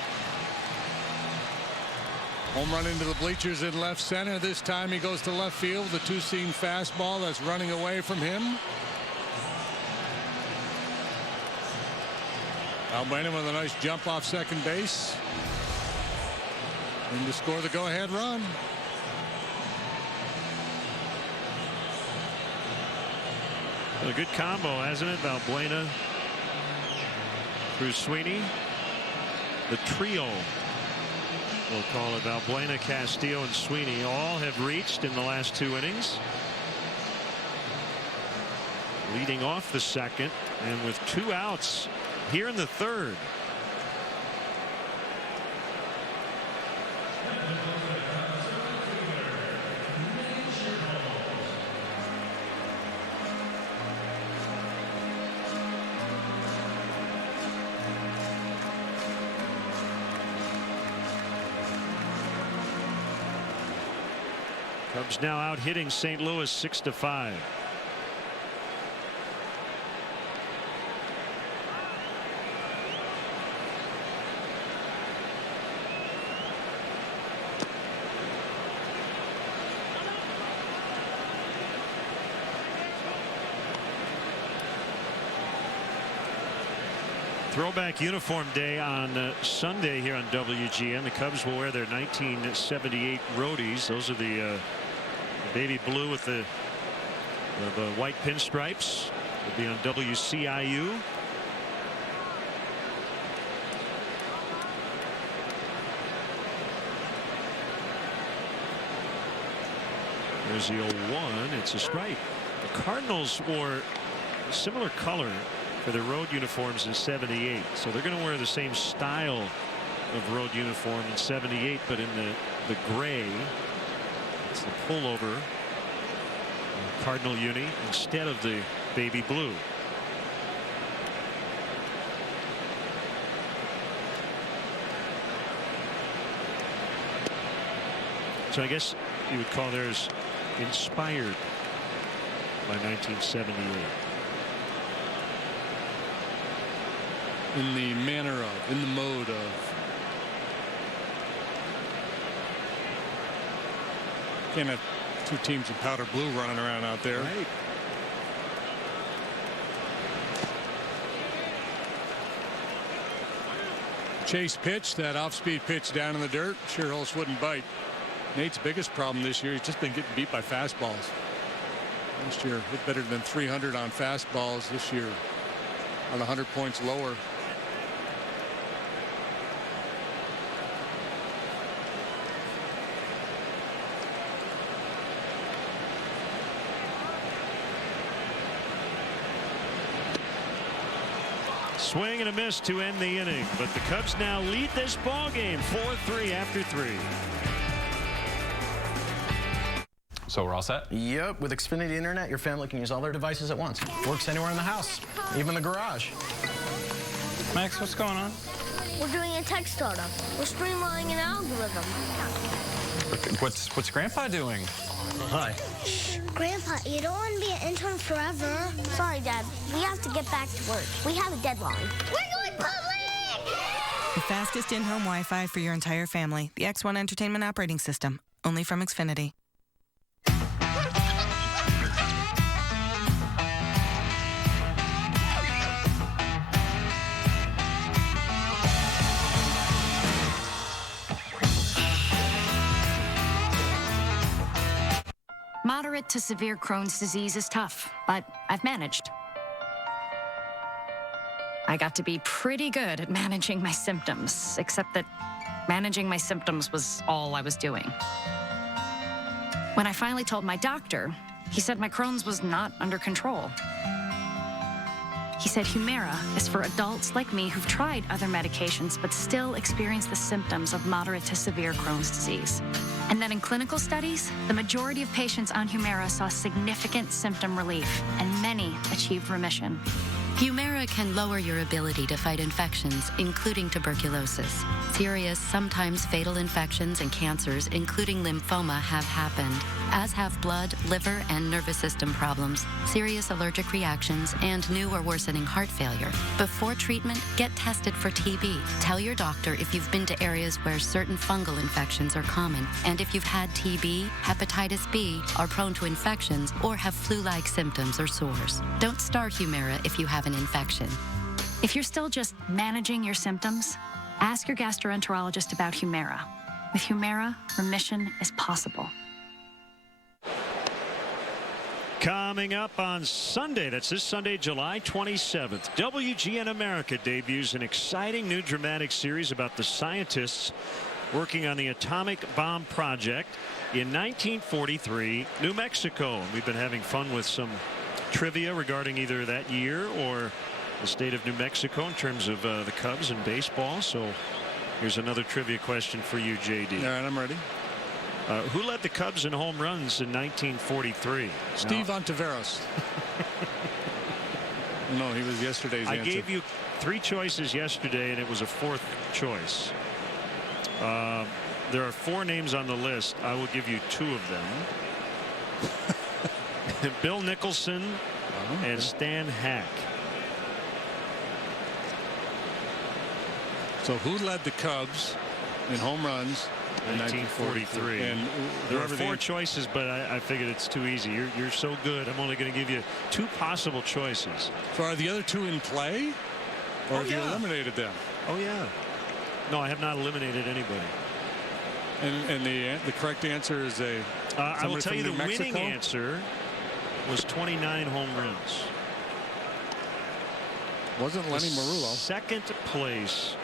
Home run into the bleachers in left center. This time he goes to left field with a 2-seam fastball that's running away from him. Valbuena with a nice jump off second base. And to score the go-ahead run. A good combo, hasn't it? Valbuena through Sweeney. The trio, we'll call it. Valbuena, Castillo, and Sweeney all have reached in the last 2 innings. Leading off the second, and with 2 outs here in the third. Cubs now out hitting St. Louis 6-5. Throwback uniform day on Sunday here on WGN. The Cubs will wear their 1978 roadies. Those are the baby blue with the white pinstripes. Will be on WCIU. There's the 0-1. It's a strike. The Cardinals wore a similar color for their road uniforms in '78, so they're going to wear the same style of road uniform in '78, but in the gray. It's the pullover Cardinal uni instead of the baby blue. So I guess you would call theirs inspired by 1978. In the manner of, in the mode of. Can't have 2 teams in powder blue running around out there. Right. Chase pitch, that off-speed pitch down in the dirt. Scherholz wouldn't bite. Nate's biggest problem this year, he's just been getting beat by fastballs. Last year hit better than 300 on fastballs. This year on 100 points lower. Swing and a miss to end the inning, but the Cubs now lead this ball game 4-3 after 3. So we're all set? Yep, with Xfinity Internet, your family can use all their devices at once. Works anywhere in the house, even the garage. Max, what's going on? We're doing a text startup. We're streamlining an algorithm. What's Grandpa doing? Hi. Grandpa, you don't want to be an intern forever. Sorry, Dad. We have to get back to work. We have a deadline. We're going public! The fastest in-home Wi-Fi for your entire family. The X1 Entertainment Operating System. Only from Xfinity. Moderate to severe Crohn's disease is tough, but I've managed. I got to be pretty good at managing my symptoms, except that managing my symptoms was all I was doing. When I finally told my doctor, he said my Crohn's was not under control. He said Humira is for adults like me who've tried other medications but still experience the symptoms of moderate to severe Crohn's disease. And that in clinical studies, the majority of patients on Humira saw significant symptom relief, and many achieved remission. Humira can lower your ability to fight infections, including tuberculosis. Serious, sometimes fatal infections and cancers, including lymphoma, have happened, as have blood, liver, and nervous system problems, serious allergic reactions, and new or worsening heart failure. Before treatment, get tested for TB. Tell your doctor if you've been to areas where certain fungal infections are common, and if you've had TB, hepatitis B, are prone to infections, or have flu-like symptoms or sores. Don't start Humira if you have an infection. If you're still just managing your symptoms, ask your gastroenterologist about Humira. With Humira, remission is possible. Coming up on Sunday, that's this Sunday, July 27th, WGN America debuts an exciting new dramatic series about the scientists working on the atomic bomb project in 1943, New Mexico. And we've been having fun with some trivia regarding either that year or the state of New Mexico in terms of the Cubs and baseball. So here's another trivia question for you, JD. All right, I'm ready. Who led the Cubs in home runs in 1943? Steve Ontiveros. No, he was yesterday's I answer. gave you 3 choices yesterday, and it was a 4th choice. There are 4 names on the list. I will give you 2 of them. Bill Nicholson and Stan Hack. So who led the Cubs in home runs in 1943? And there are 4 choices, but I figured it's too easy. You're so good. I'm only going to give you 2 possible choices. So are the other 2 in play, or have you eliminated them? Oh yeah. No, I have not eliminated anybody. And the correct answer is I will tell you the winning answer was 29 home runs. Wasn't Lenny Marullo. Second place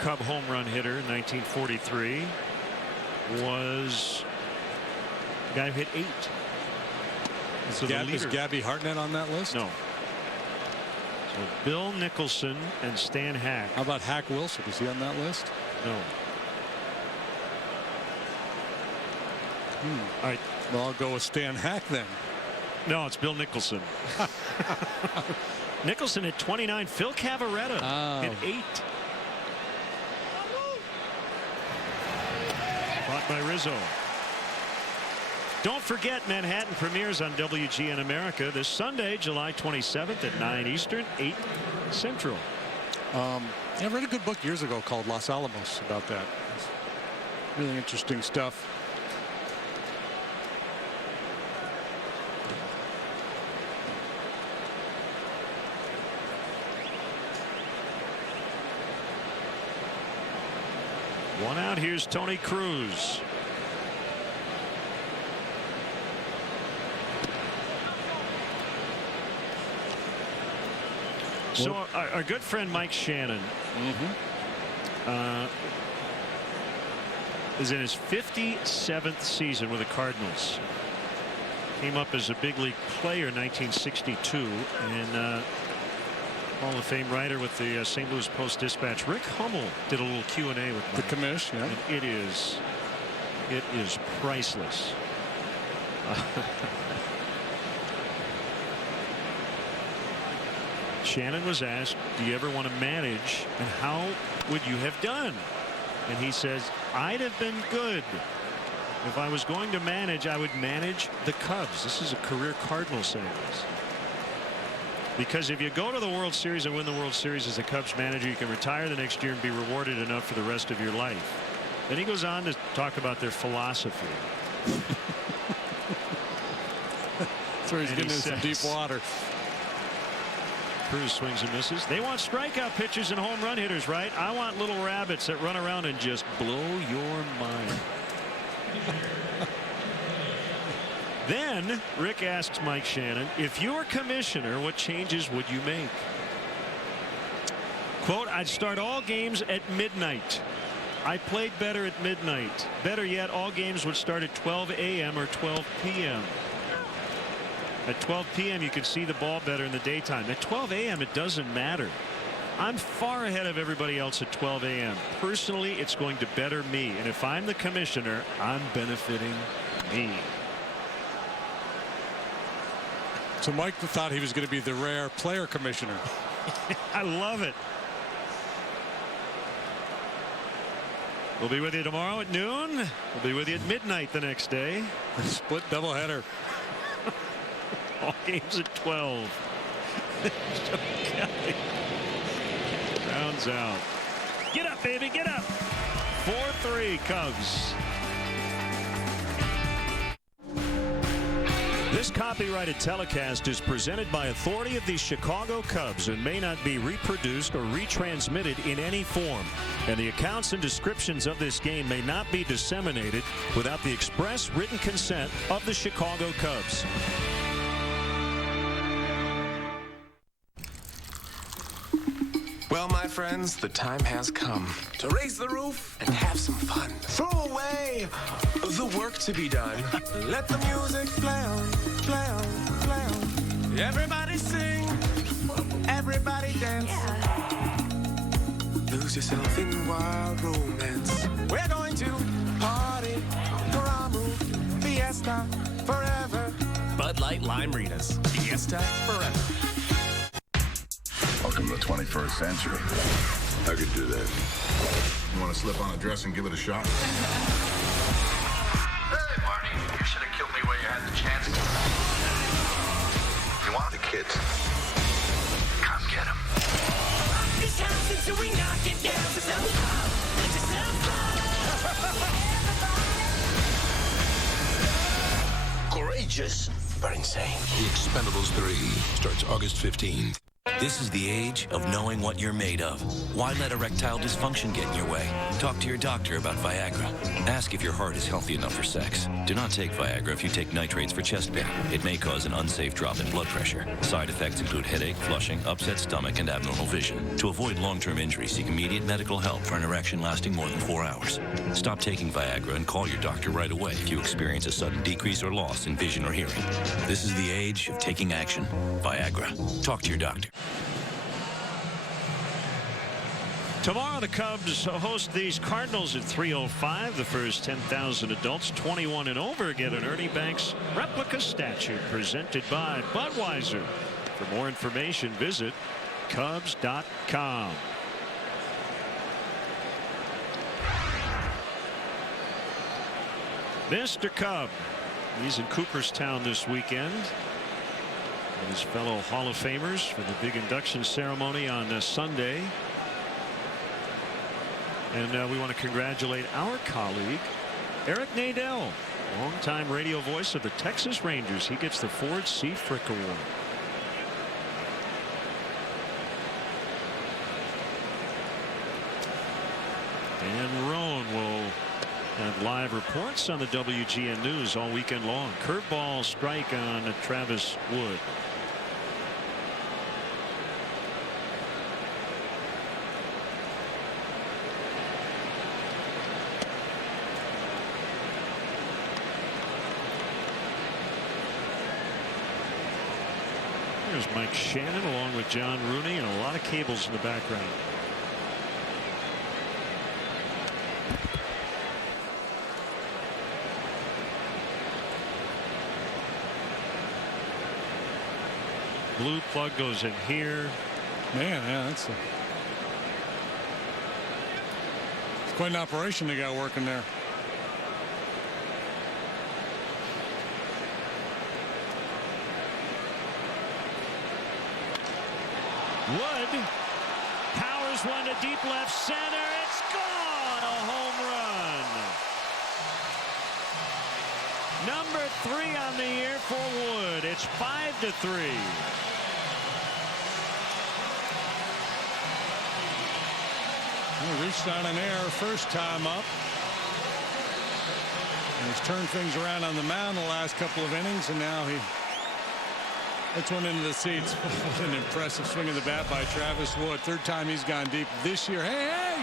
Cub home run hitter in 1943 was the guy who hit 8. So is Gabby Hartnett on that list? No. So Bill Nicholson and Stan Hack. How about Hack Wilson? Is he on that list? No. All right. Well, I'll go with Stan Hack then. No, it's Bill Nicholson. Nicholson hit 29. Phil Cavaretta hit 8. Caught by Rizzo. Don't forget, Manhattan premieres on WGN America this Sunday, July 27th at 9 Eastern, 8 Central. I read a good book years ago called Los Alamos about that. It's really interesting stuff. One out. Here's Tony Cruz. So our good friend Mike Shannon is in his 57th season with the Cardinals. Came up as a big league player in 1962 and Hall of Fame writer with the St. Louis Post-Dispatch. Rick Hummel did a little Q&A with Mike. The commish, yeah. And it is priceless. Shannon was asked, do you ever want to manage, and how would you have done? And he says, I'd have been good. If I was going to manage, I would manage the Cubs. This is a career Cardinal saying this. Because if you go to the World Series and win the World Series as a Cubs manager, you can retire the next year and be rewarded enough for the rest of your life. Then he goes on to talk about their philosophy. So he's getting in some deep water. Cruz swings and misses. They want strikeout pitchers and home run hitters, right? I want little rabbits that run around and just blow your mind. Then Rick asks Mike Shannon, if you were commissioner, what changes would you make? Quote, I'd start all games at midnight. I played better at midnight. Better yet, all games would start at 12 a.m. or 12 p.m. At 12 p.m. you can see the ball better in the daytime. At 12 a.m. it doesn't matter. I'm far ahead of everybody else at 12 a.m. Personally, it's going to better me. And if I'm the commissioner, I'm benefiting me. So Mike thought he was going to be the rare player commissioner. I love it. We'll be with you tomorrow at noon. We'll be with you at midnight the next day. Split doubleheader. All games at 12. Rounds out. Get up, baby, get up. 4-3 Cubs. This copyrighted telecast is presented by authority of the Chicago Cubs and may not be reproduced or retransmitted in any form. And the accounts and descriptions of this game may not be disseminated without the express written consent of the Chicago Cubs. Well, my friends, the time has come to raise the roof and have some fun. Throw away the work to be done. Let the music play on, play on, play on. Everybody sing, everybody dance. Lose yourself in wild romance. We're going to party, Karamu, Fiesta, forever. Bud Light Lime-Ritas, Fiesta, forever. Welcome to the 21st century. I could do that. You want to slip on a dress and give it a shot? Hey, Marty, you should have killed me where you had the chance. You want the kids? Come get them. This house until we knock it down to some pop. To some pop. Courageous, but insane. The Expendables 3 starts August 15th. This is the age of knowing what you're made of. Why let erectile dysfunction get in your way? Talk to your doctor about Viagra. Ask if your heart is healthy enough for sex. Do not take Viagra if you take nitrates for chest pain. It may cause an unsafe drop in blood pressure. Side effects include headache, flushing, upset stomach, and abnormal vision. To avoid long-term injury, seek immediate medical help for an erection lasting more than 4 hours. Stop taking Viagra and call your doctor right away if you experience a sudden decrease or loss in vision or hearing. This is the age of taking action. Viagra. Talk to your doctor. Tomorrow, the Cubs host these Cardinals at 3:05. The first 10,000 adults 21 and over get an Ernie Banks replica statue presented by Budweiser. For more information, visit Cubs.com. Mr. Cub, he's in Cooperstown this weekend. And his fellow Hall of Famers for the big induction ceremony on Sunday. And we want to congratulate our colleague, Eric Nadel, longtime radio voice of the Texas Rangers. He gets the Ford C. Frick Award. Dan Roan will have live reports on the WGN News all weekend long. Curveball strike on Travis Wood. There's Mike Shannon along with John Rooney and a lot of cables in the background. Blue plug goes in here. Man, yeah, it's quite an operation they got working there. Wood powers one to deep left center. It's gone. A home run. Number 3 on the year for Wood. It's 5-3. He reached on an error first time up. And he's turned things around on the mound the last couple of innings, and now he gets one into the seats. What an impressive swing of the bat by Travis Wood. Third time he's gone deep this year. Hey, hey!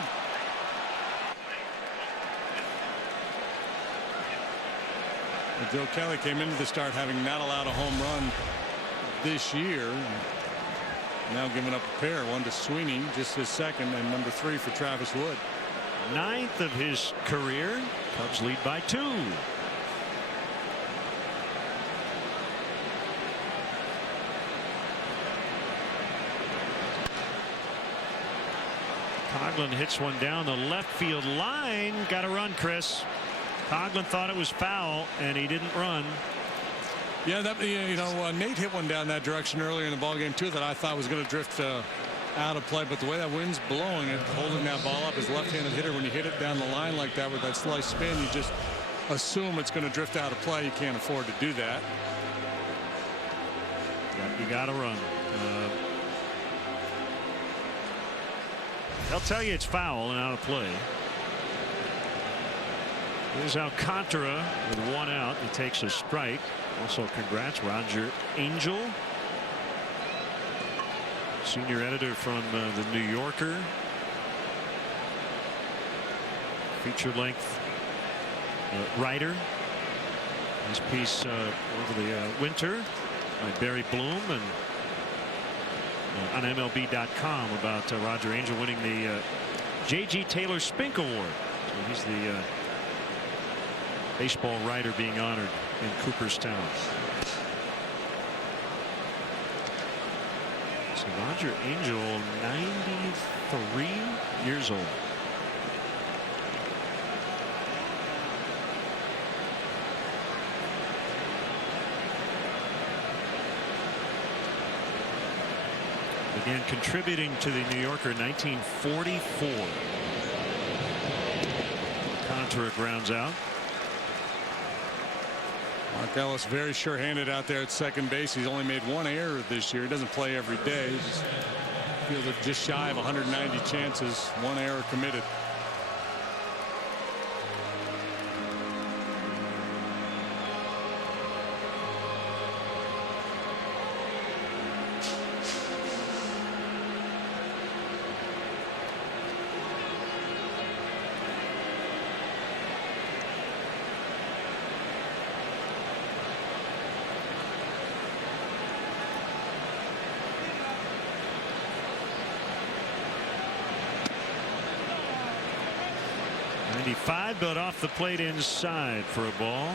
But Joe Kelly came into the start having not allowed a home run this year. Now giving up a pair, one to Sweeney, just his second, and number 3 for Travis Wood. 9th of his career. Cubs lead by 2. Coughlin hits one down the left field line. Got a run, Chris. Coughlin thought it was foul, and he didn't run. Yeah, Nate hit one down that direction earlier in the ballgame too that I thought was going to drift out of play, but the way that wind's blowing it, holding that ball up, as left-handed hitter, when you hit it down the line like that with that slice spin, you just assume it's going to drift out of play. You can't afford to do that. You got to run. They'll tell you it's foul and out of play. Here's Alcantara with 1 out. He takes a strike. Also, congrats, Roger Angel, senior editor from the New Yorker. Feature-length writer. His piece over the winter by Barry Bloom and on MLB.com about Roger Angel winning the J.G. Taylor Spink Award. So he's the baseball writer being honored in Cooperstown. So Roger Angel, 93 years old. Began contributing to the New Yorker in 1944. Contra grounds out. Mark Ellis very sure-handed out there at second base. He's only made 1 error this year. He doesn't play every day. He's fielded just shy of 190 chances. 1 error committed. But off the plate inside for a ball.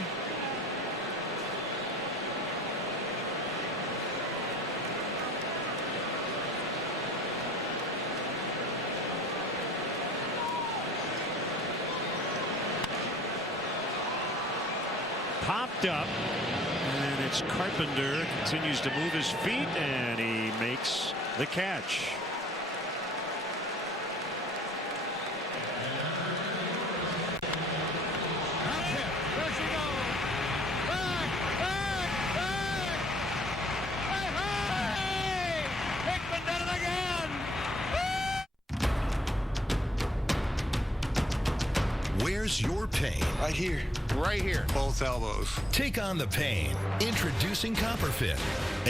Popped up, and it's Carpenter. Continues to move his feet, and he makes the catch. Your pain. Right here. Right here. Both elbows. Take on the pain. Introducing CopperFit.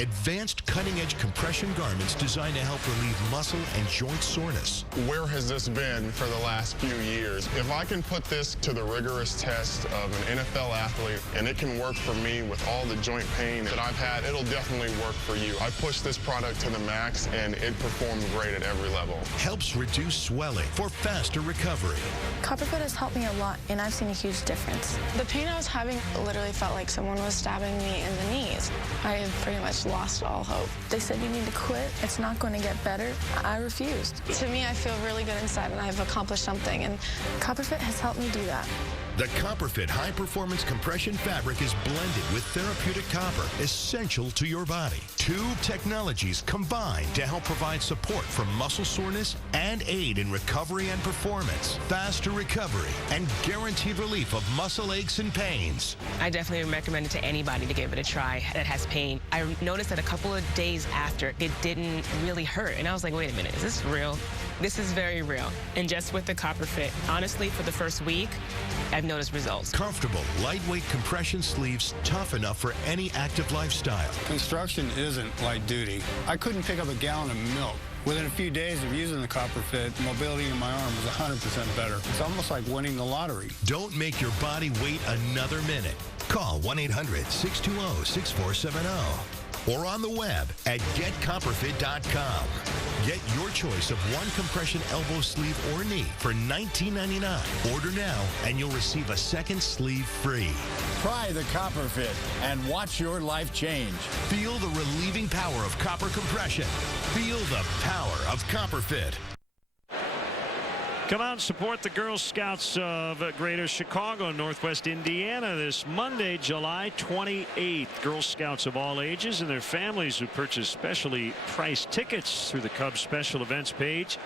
Advanced cutting-edge compression garments designed to help relieve muscle and joint soreness. Where has this been for the last few years? If I can put this to the rigorous test of an NFL athlete and it can work for me with all the joint pain that I've had, it'll definitely work for you. I pushed this product to the max and it performed great at every level. Helps reduce swelling for faster recovery. CopperFit has helped me a lot, and I've seen a huge difference. The pain I was having literally felt like someone was stabbing me in the knees. I had pretty much lost all hope. They said you need to quit. It's not going to get better. I refused. To me, I feel really good inside, and I've accomplished something, and CopperFit has helped me do that. The CopperFit high-performance compression fabric is blended with therapeutic copper, essential to your body. Two technologies combined to help provide support for muscle soreness and aid in recovery and performance, faster recovery, and guaranteed relief of muscle aches and pains. I definitely recommend it to anybody to give it a try that has pain. I noticed that a couple of days after, it didn't really hurt. And I was like, wait a minute, is this real? This is very real. And just with the CopperFit, honestly, for the first week, I've noticed results. Comfortable, lightweight compression sleeves, tough enough for any active lifestyle. Construction isn't light duty. I couldn't pick up a gallon of milk. Within a few days of using the CopperFit, mobility in my arm was 100% better. It's almost like winning the lottery. Don't make your body wait another minute. Call 1-800-620-6470 or on the web at getcopperfit.com. Get your choice of one compression elbow sleeve or knee for $19.99. Order now and you'll receive a second sleeve free. Try the CopperFit and watch your life change. Feel the relieving power of copper compression. Feel the power of CopperFit. Come out and support the Girl Scouts of Greater Chicago, Northwest Indiana this Monday, July 28th. Girl Scouts of all ages and their families who purchase specially priced tickets through the Cubs special events page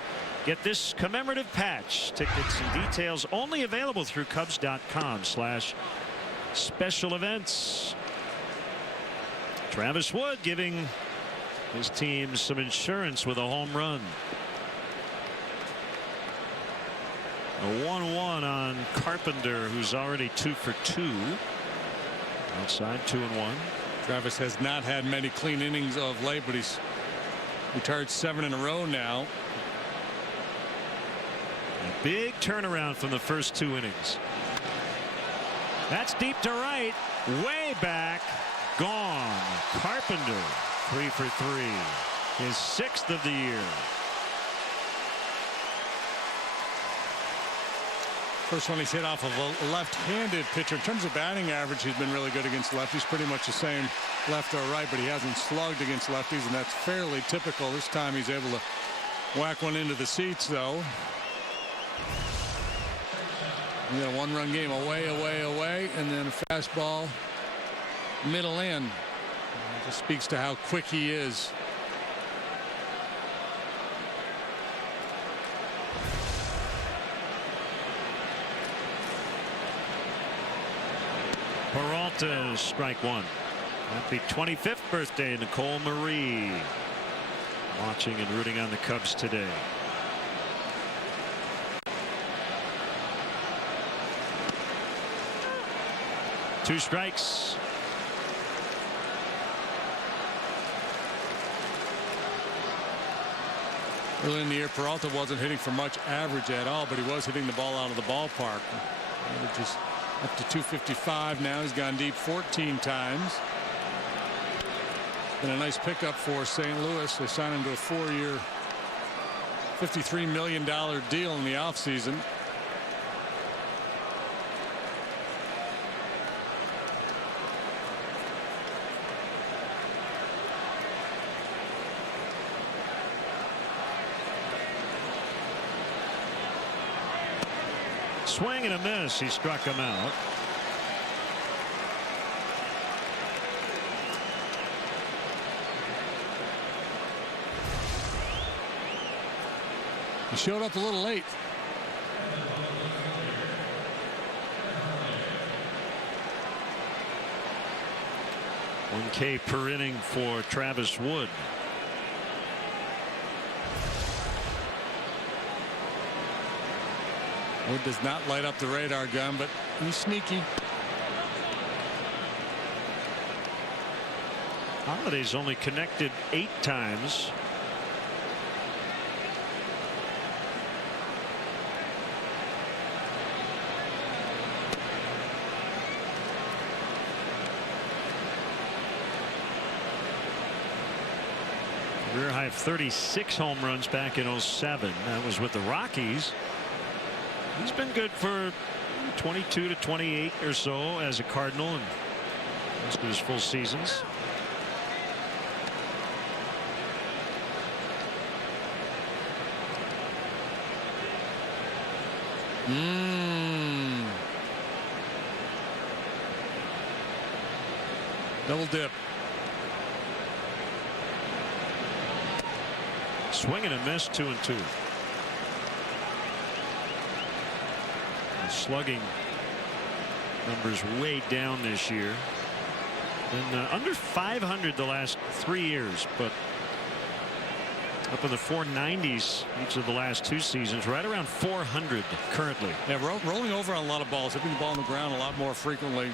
get this commemorative patch. Tickets and details only available through Cubs.com/special events. Travis Wood giving his team some insurance with a home run. A 1-1 on Carpenter, who's already 2 for 2. Outside 2-1. Travis has not had many clean innings of late, but he's retired 7 in a row now. A big turnaround from the first 2 innings. That's deep to right, way back, gone. Carpenter 3 for 3, his 6th of the year. First one he's hit off of a left-handed pitcher. In terms of batting average, he's been really good against lefties. Pretty much the same left or right, but he hasn't slugged against lefties, and that's fairly typical. This time he's able to whack one into the seats, though. We got a 1-run game away, and then a fastball middle in. It just speaks to how quick he is. Peralta, strike 1. Happy 25th birthday, Nicole Marie. Watching and rooting on the Cubs today. Two strikes. Early in the year, Peralta wasn't hitting for much average at all, but he was hitting the ball out of the ballpark. Just up to 255 now. He's gone deep 14 times. Been a nice pickup for St. Louis. They signed him to a 4-year, $53 million deal in the offseason. Swing and a miss. He struck him out. He showed up a little late. $1K per inning for Travis Wood. Wood does not light up the radar gun, but he's sneaky. Holiday's only connected 8 times. Career high of 36 home runs back in '07. That was with the Rockies. He's been good for 22 to 28 or so as a Cardinal, and most of his full seasons. Double dip. Swing and a miss, 2-2. The slugging numbers way down this year. Been under 500 the last 3 years, but up in the 490s each of the last 2 seasons, right around 400 currently. Yeah, rolling over on a lot of balls, hitting the ball on the ground a lot more frequently.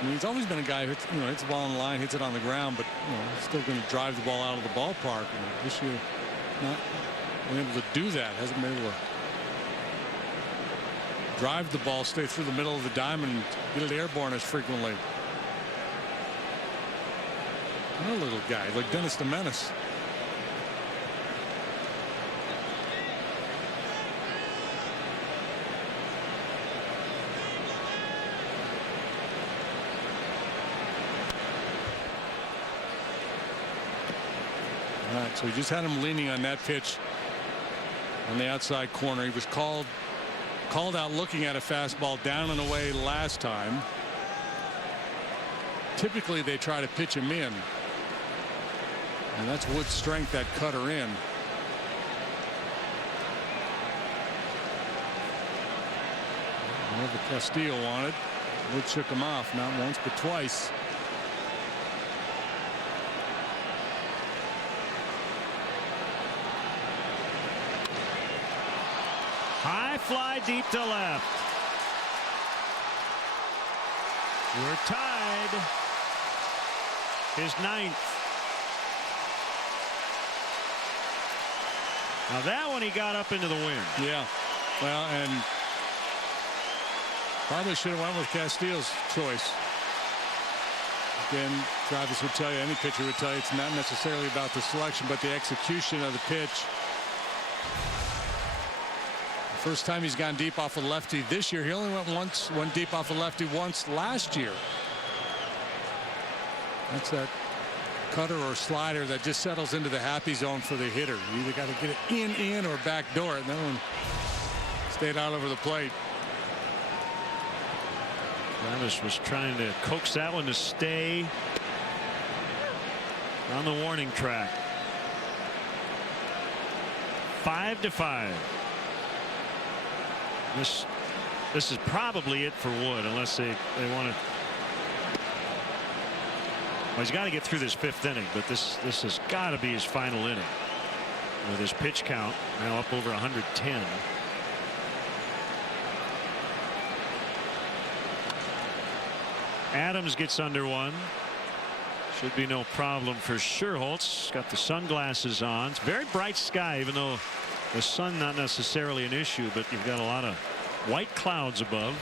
I mean, he's always been a guy who hits, hits the ball on the line, hits it on the ground, but he's still going to drive the ball out of the ballpark. And this year, not been able to do that. Hasn't been able to drive the ball, stay through the middle of the diamond, and get it airborne as frequently. Another little guy like Dennis the Menace. All right, so he just had him leaning on that pitch on the outside corner. He was called out looking at a fastball down and away last time. Typically they try to pitch him in, and that's Wood's strength, that cutter in. Whatever Castillo wanted, Wood shook him off, not once but twice. High fly deep to left. We're tied. His 9th. Now that one he got up into the wind. Yeah. Well, and probably should have went with Castillo's choice. Again, Travis would tell you, any pitcher would tell you, it's not necessarily about the selection, but the execution of the pitch. First time he's gone deep off a lefty this year. He only went deep off a lefty once last year. That's that cutter or slider that just settles into the happy zone for the hitter. You either got to get it in or back door it. And that one stayed out over the plate. Travis was trying to coax that one to stay on the warning track. 5-5. This is probably it for Wood, unless they want to. Well, he's got to get through this 5th inning, but this has got to be his final inning. With his pitch count now up over 110. Adams gets under one. Should be no problem for Scherholtz. Got the sunglasses on. It's very bright sky, even though the sun not necessarily an issue, but you've got a lot of white clouds above.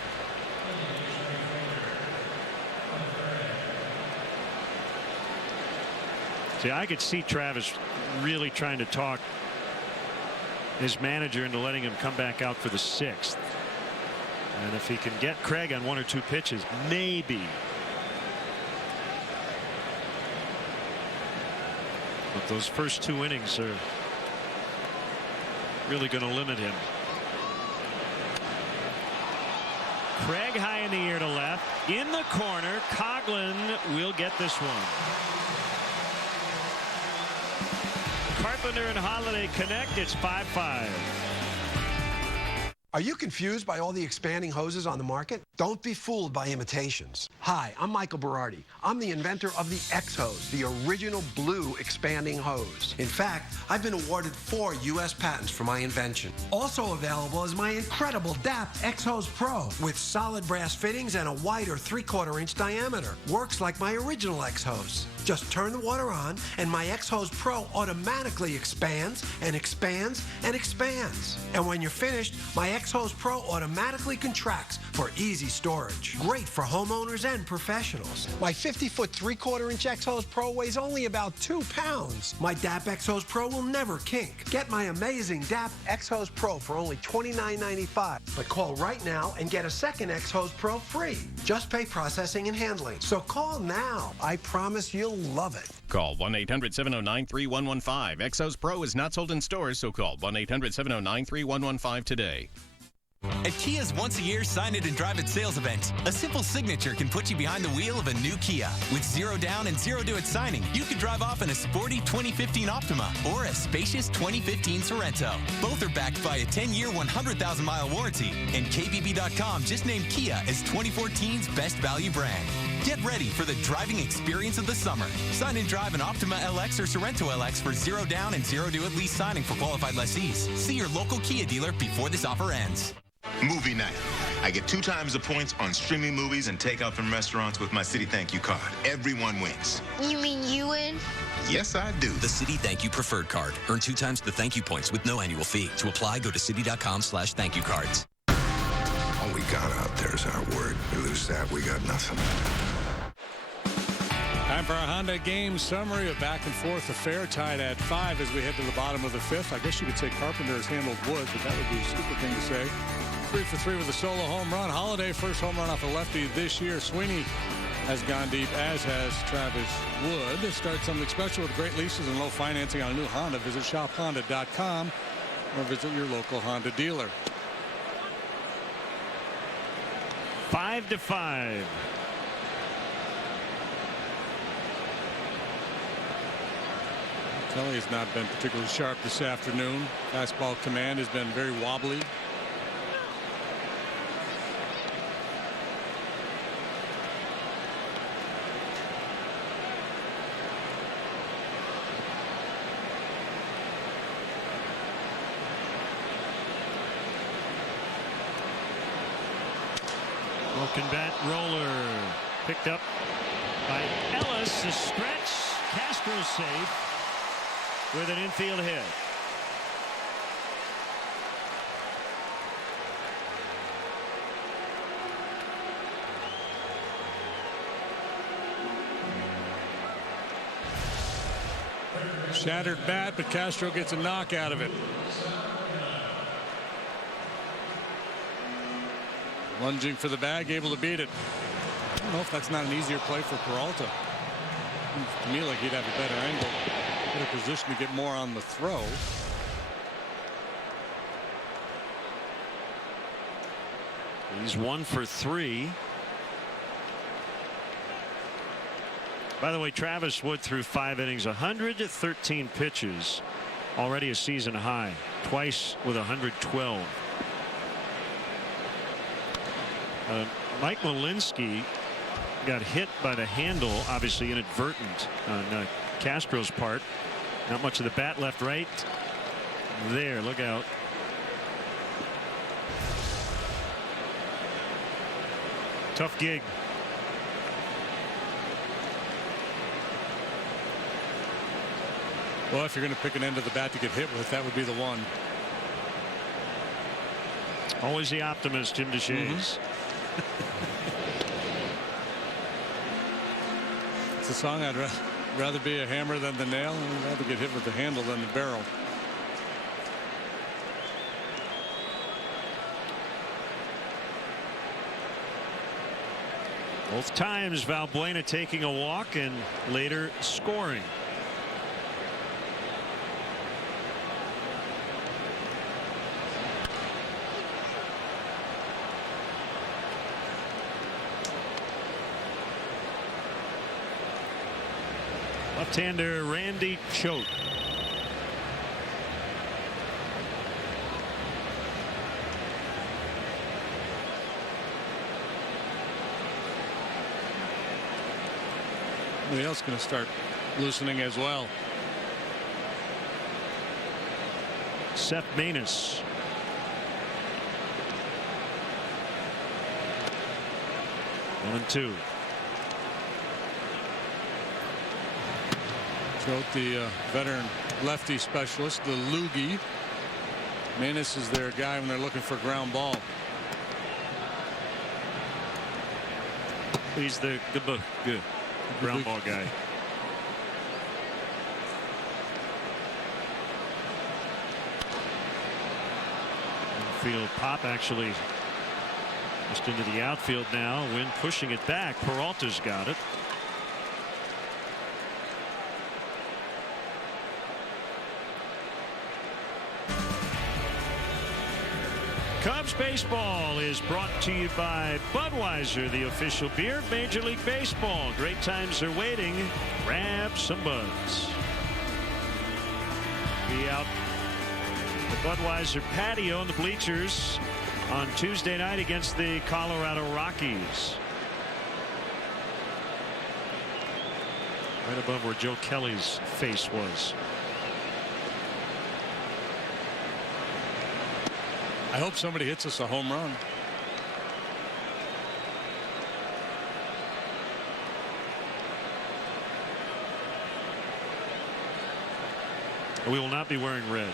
See, I could see Travis really trying to talk his manager into letting him come back out for the 6th. And if he can get Craig on 1 or 2 pitches, maybe. But those first 2 innings are really going to limit him. Craig high in the air to left. In the corner, Coughlin will get this one. Carpenter and Holiday connect. It's 5-5. Are you confused by all the expanding hoses on the market? Don't be fooled by imitations. Hi, I'm Michael Berardi. I'm the inventor of the X-Hose, the original blue expanding hose. In fact, I've been awarded 4 U.S. patents for my invention. Also available is my incredible DAP X-Hose Pro with solid brass fittings and a wider 3/4-inch diameter. Works like my original X-Hose. Just turn the water on and my X-Hose Pro automatically expands and expands and expands. And when you're finished, my X-Hose Pro automatically contracts for easy storage. Great for homeowners and professionals. My 50-foot 3/4-inch X-Hose Pro weighs only about 2 pounds. My DAP X-Hose Pro will never kink. Get my amazing DAP X-Hose Pro for only $29.95. But call right now and get a second X-Hose Pro free. Just pay processing and handling. So call now. I promise you'll love it. Call 1-800-709-3115. X-Hose Pro is not sold in stores, so call 1-800-709-3115 today. At Kia's once-a-year Sign It and Drive It sales event, a simple signature can put you behind the wheel of a new Kia. With 0 down and 0 due at signing, you can drive off in a sporty 2015 Optima or a spacious 2015 Sorento. Both are backed by a 10-year, 100,000-mile warranty, and KBB.com just named Kia as 2014's best value brand. Get ready for the driving experience of the summer. Sign and drive an Optima LX or Sorento LX for 0 down and 0 due at lease signing for qualified lessees. See your local Kia dealer before this offer ends. Movie night. I get 2 times the points on streaming movies and takeout from restaurants with my Citi Thank You card. Everyone wins. You mean you win? Yes, I do. The Citi Thank You Preferred Card. Earn 2 times the thank you points with no annual fee. To apply, go to Citi.com/thankyoucards. All we got out there is our word. We lose that, we got nothing. Time for our Honda game summary. A back-and-forth affair tied at 5 as we head to the bottom of the 5th. I guess you could say Carpenter has handled Wood, but that would be a stupid thing to say. 3 for 3 with a solo home run. Holiday, first home run off a lefty this year. Sweeney has gone deep, as has Travis Wood. Start something special with great leases and low financing on a new Honda. Visit shophonda.com or visit your local Honda dealer. 5-5. Kelly has not been particularly sharp this afternoon. Fastball command has been very wobbly. Broken bat roller picked up by Ellis. A stretch. Castro safe with an infield hit. Shattered bat, but Castro gets a knock out of it. Lunging for the bag, able to beat it. I don't know if that's not an easier play for Peralta. Seems to me like he'd have a better angle, better position to get more on the throw. He's 1 for 3. By the way, Travis Wood threw 5 innings, 113 pitches, already a season high, twice with 112. Mike Malinsky got hit by the handle, obviously inadvertent on Castro's part. Not much of the bat left. Right there, look out. Tough gig. Well, if you're going to pick an end of the bat to get hit with, that would be the one. Always the optimist, Jim DeShays. It's a song I'd rather be a hammer than the nail, and I'd rather get hit with the handle than the barrel. Both times Valbuena taking a walk and later scoring. Left-hander Randy Choate. Somebody else going to start loosening as well. Seth Maness. One and two. Choate, the veteran lefty specialist, the loogie. Maness is their guy when they're looking for ground ball. He's the good ground ball guy. Infield pop actually just into the outfield now. Wynn pushing it back. Peralta's got it. Cubs baseball is brought to you by Budweiser, the official beer of Major League Baseball. Great times are waiting. Grab some buds. Be out the Budweiser patio in the bleachers on Tuesday night against the Colorado Rockies. Right above where Joe Kelly's face was. I hope somebody hits us a home run. We will not be wearing red.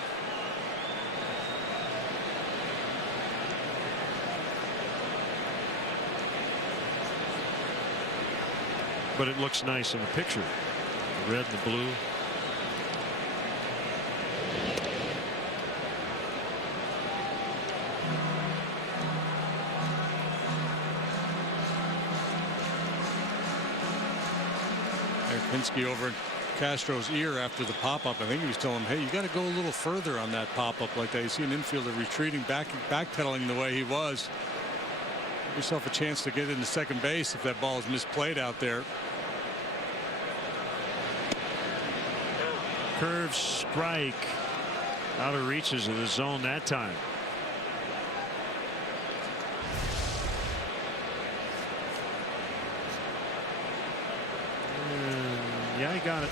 But it looks nice in the picture. The red and the blue. Pinsky over Castro's ear after the pop-up. I think he was telling him, hey, you got to go a little further on that pop-up like that. You see an infielder retreating, backpedaling the way he was. Give yourself a chance to get into second base if that ball is misplayed out there. Curve strike. Outer reaches of the zone that time. Yeah, he got it.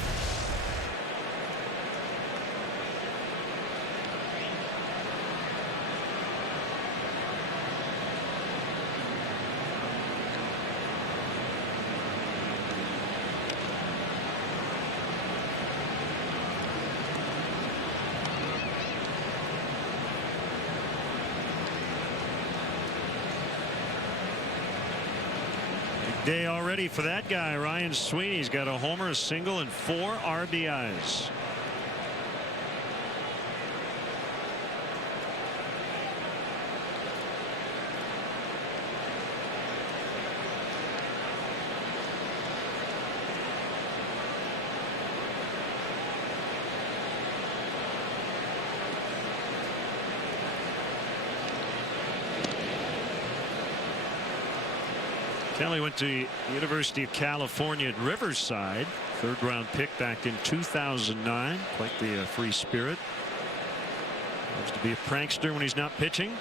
Day already for that guy. Ryan Sweeney's got a homer, a single, and 4 RBIs. Kelly went to University of California at Riverside. 3rd round pick back in 2009. Quite the free spirit. Loves to be a prankster when he's not pitching.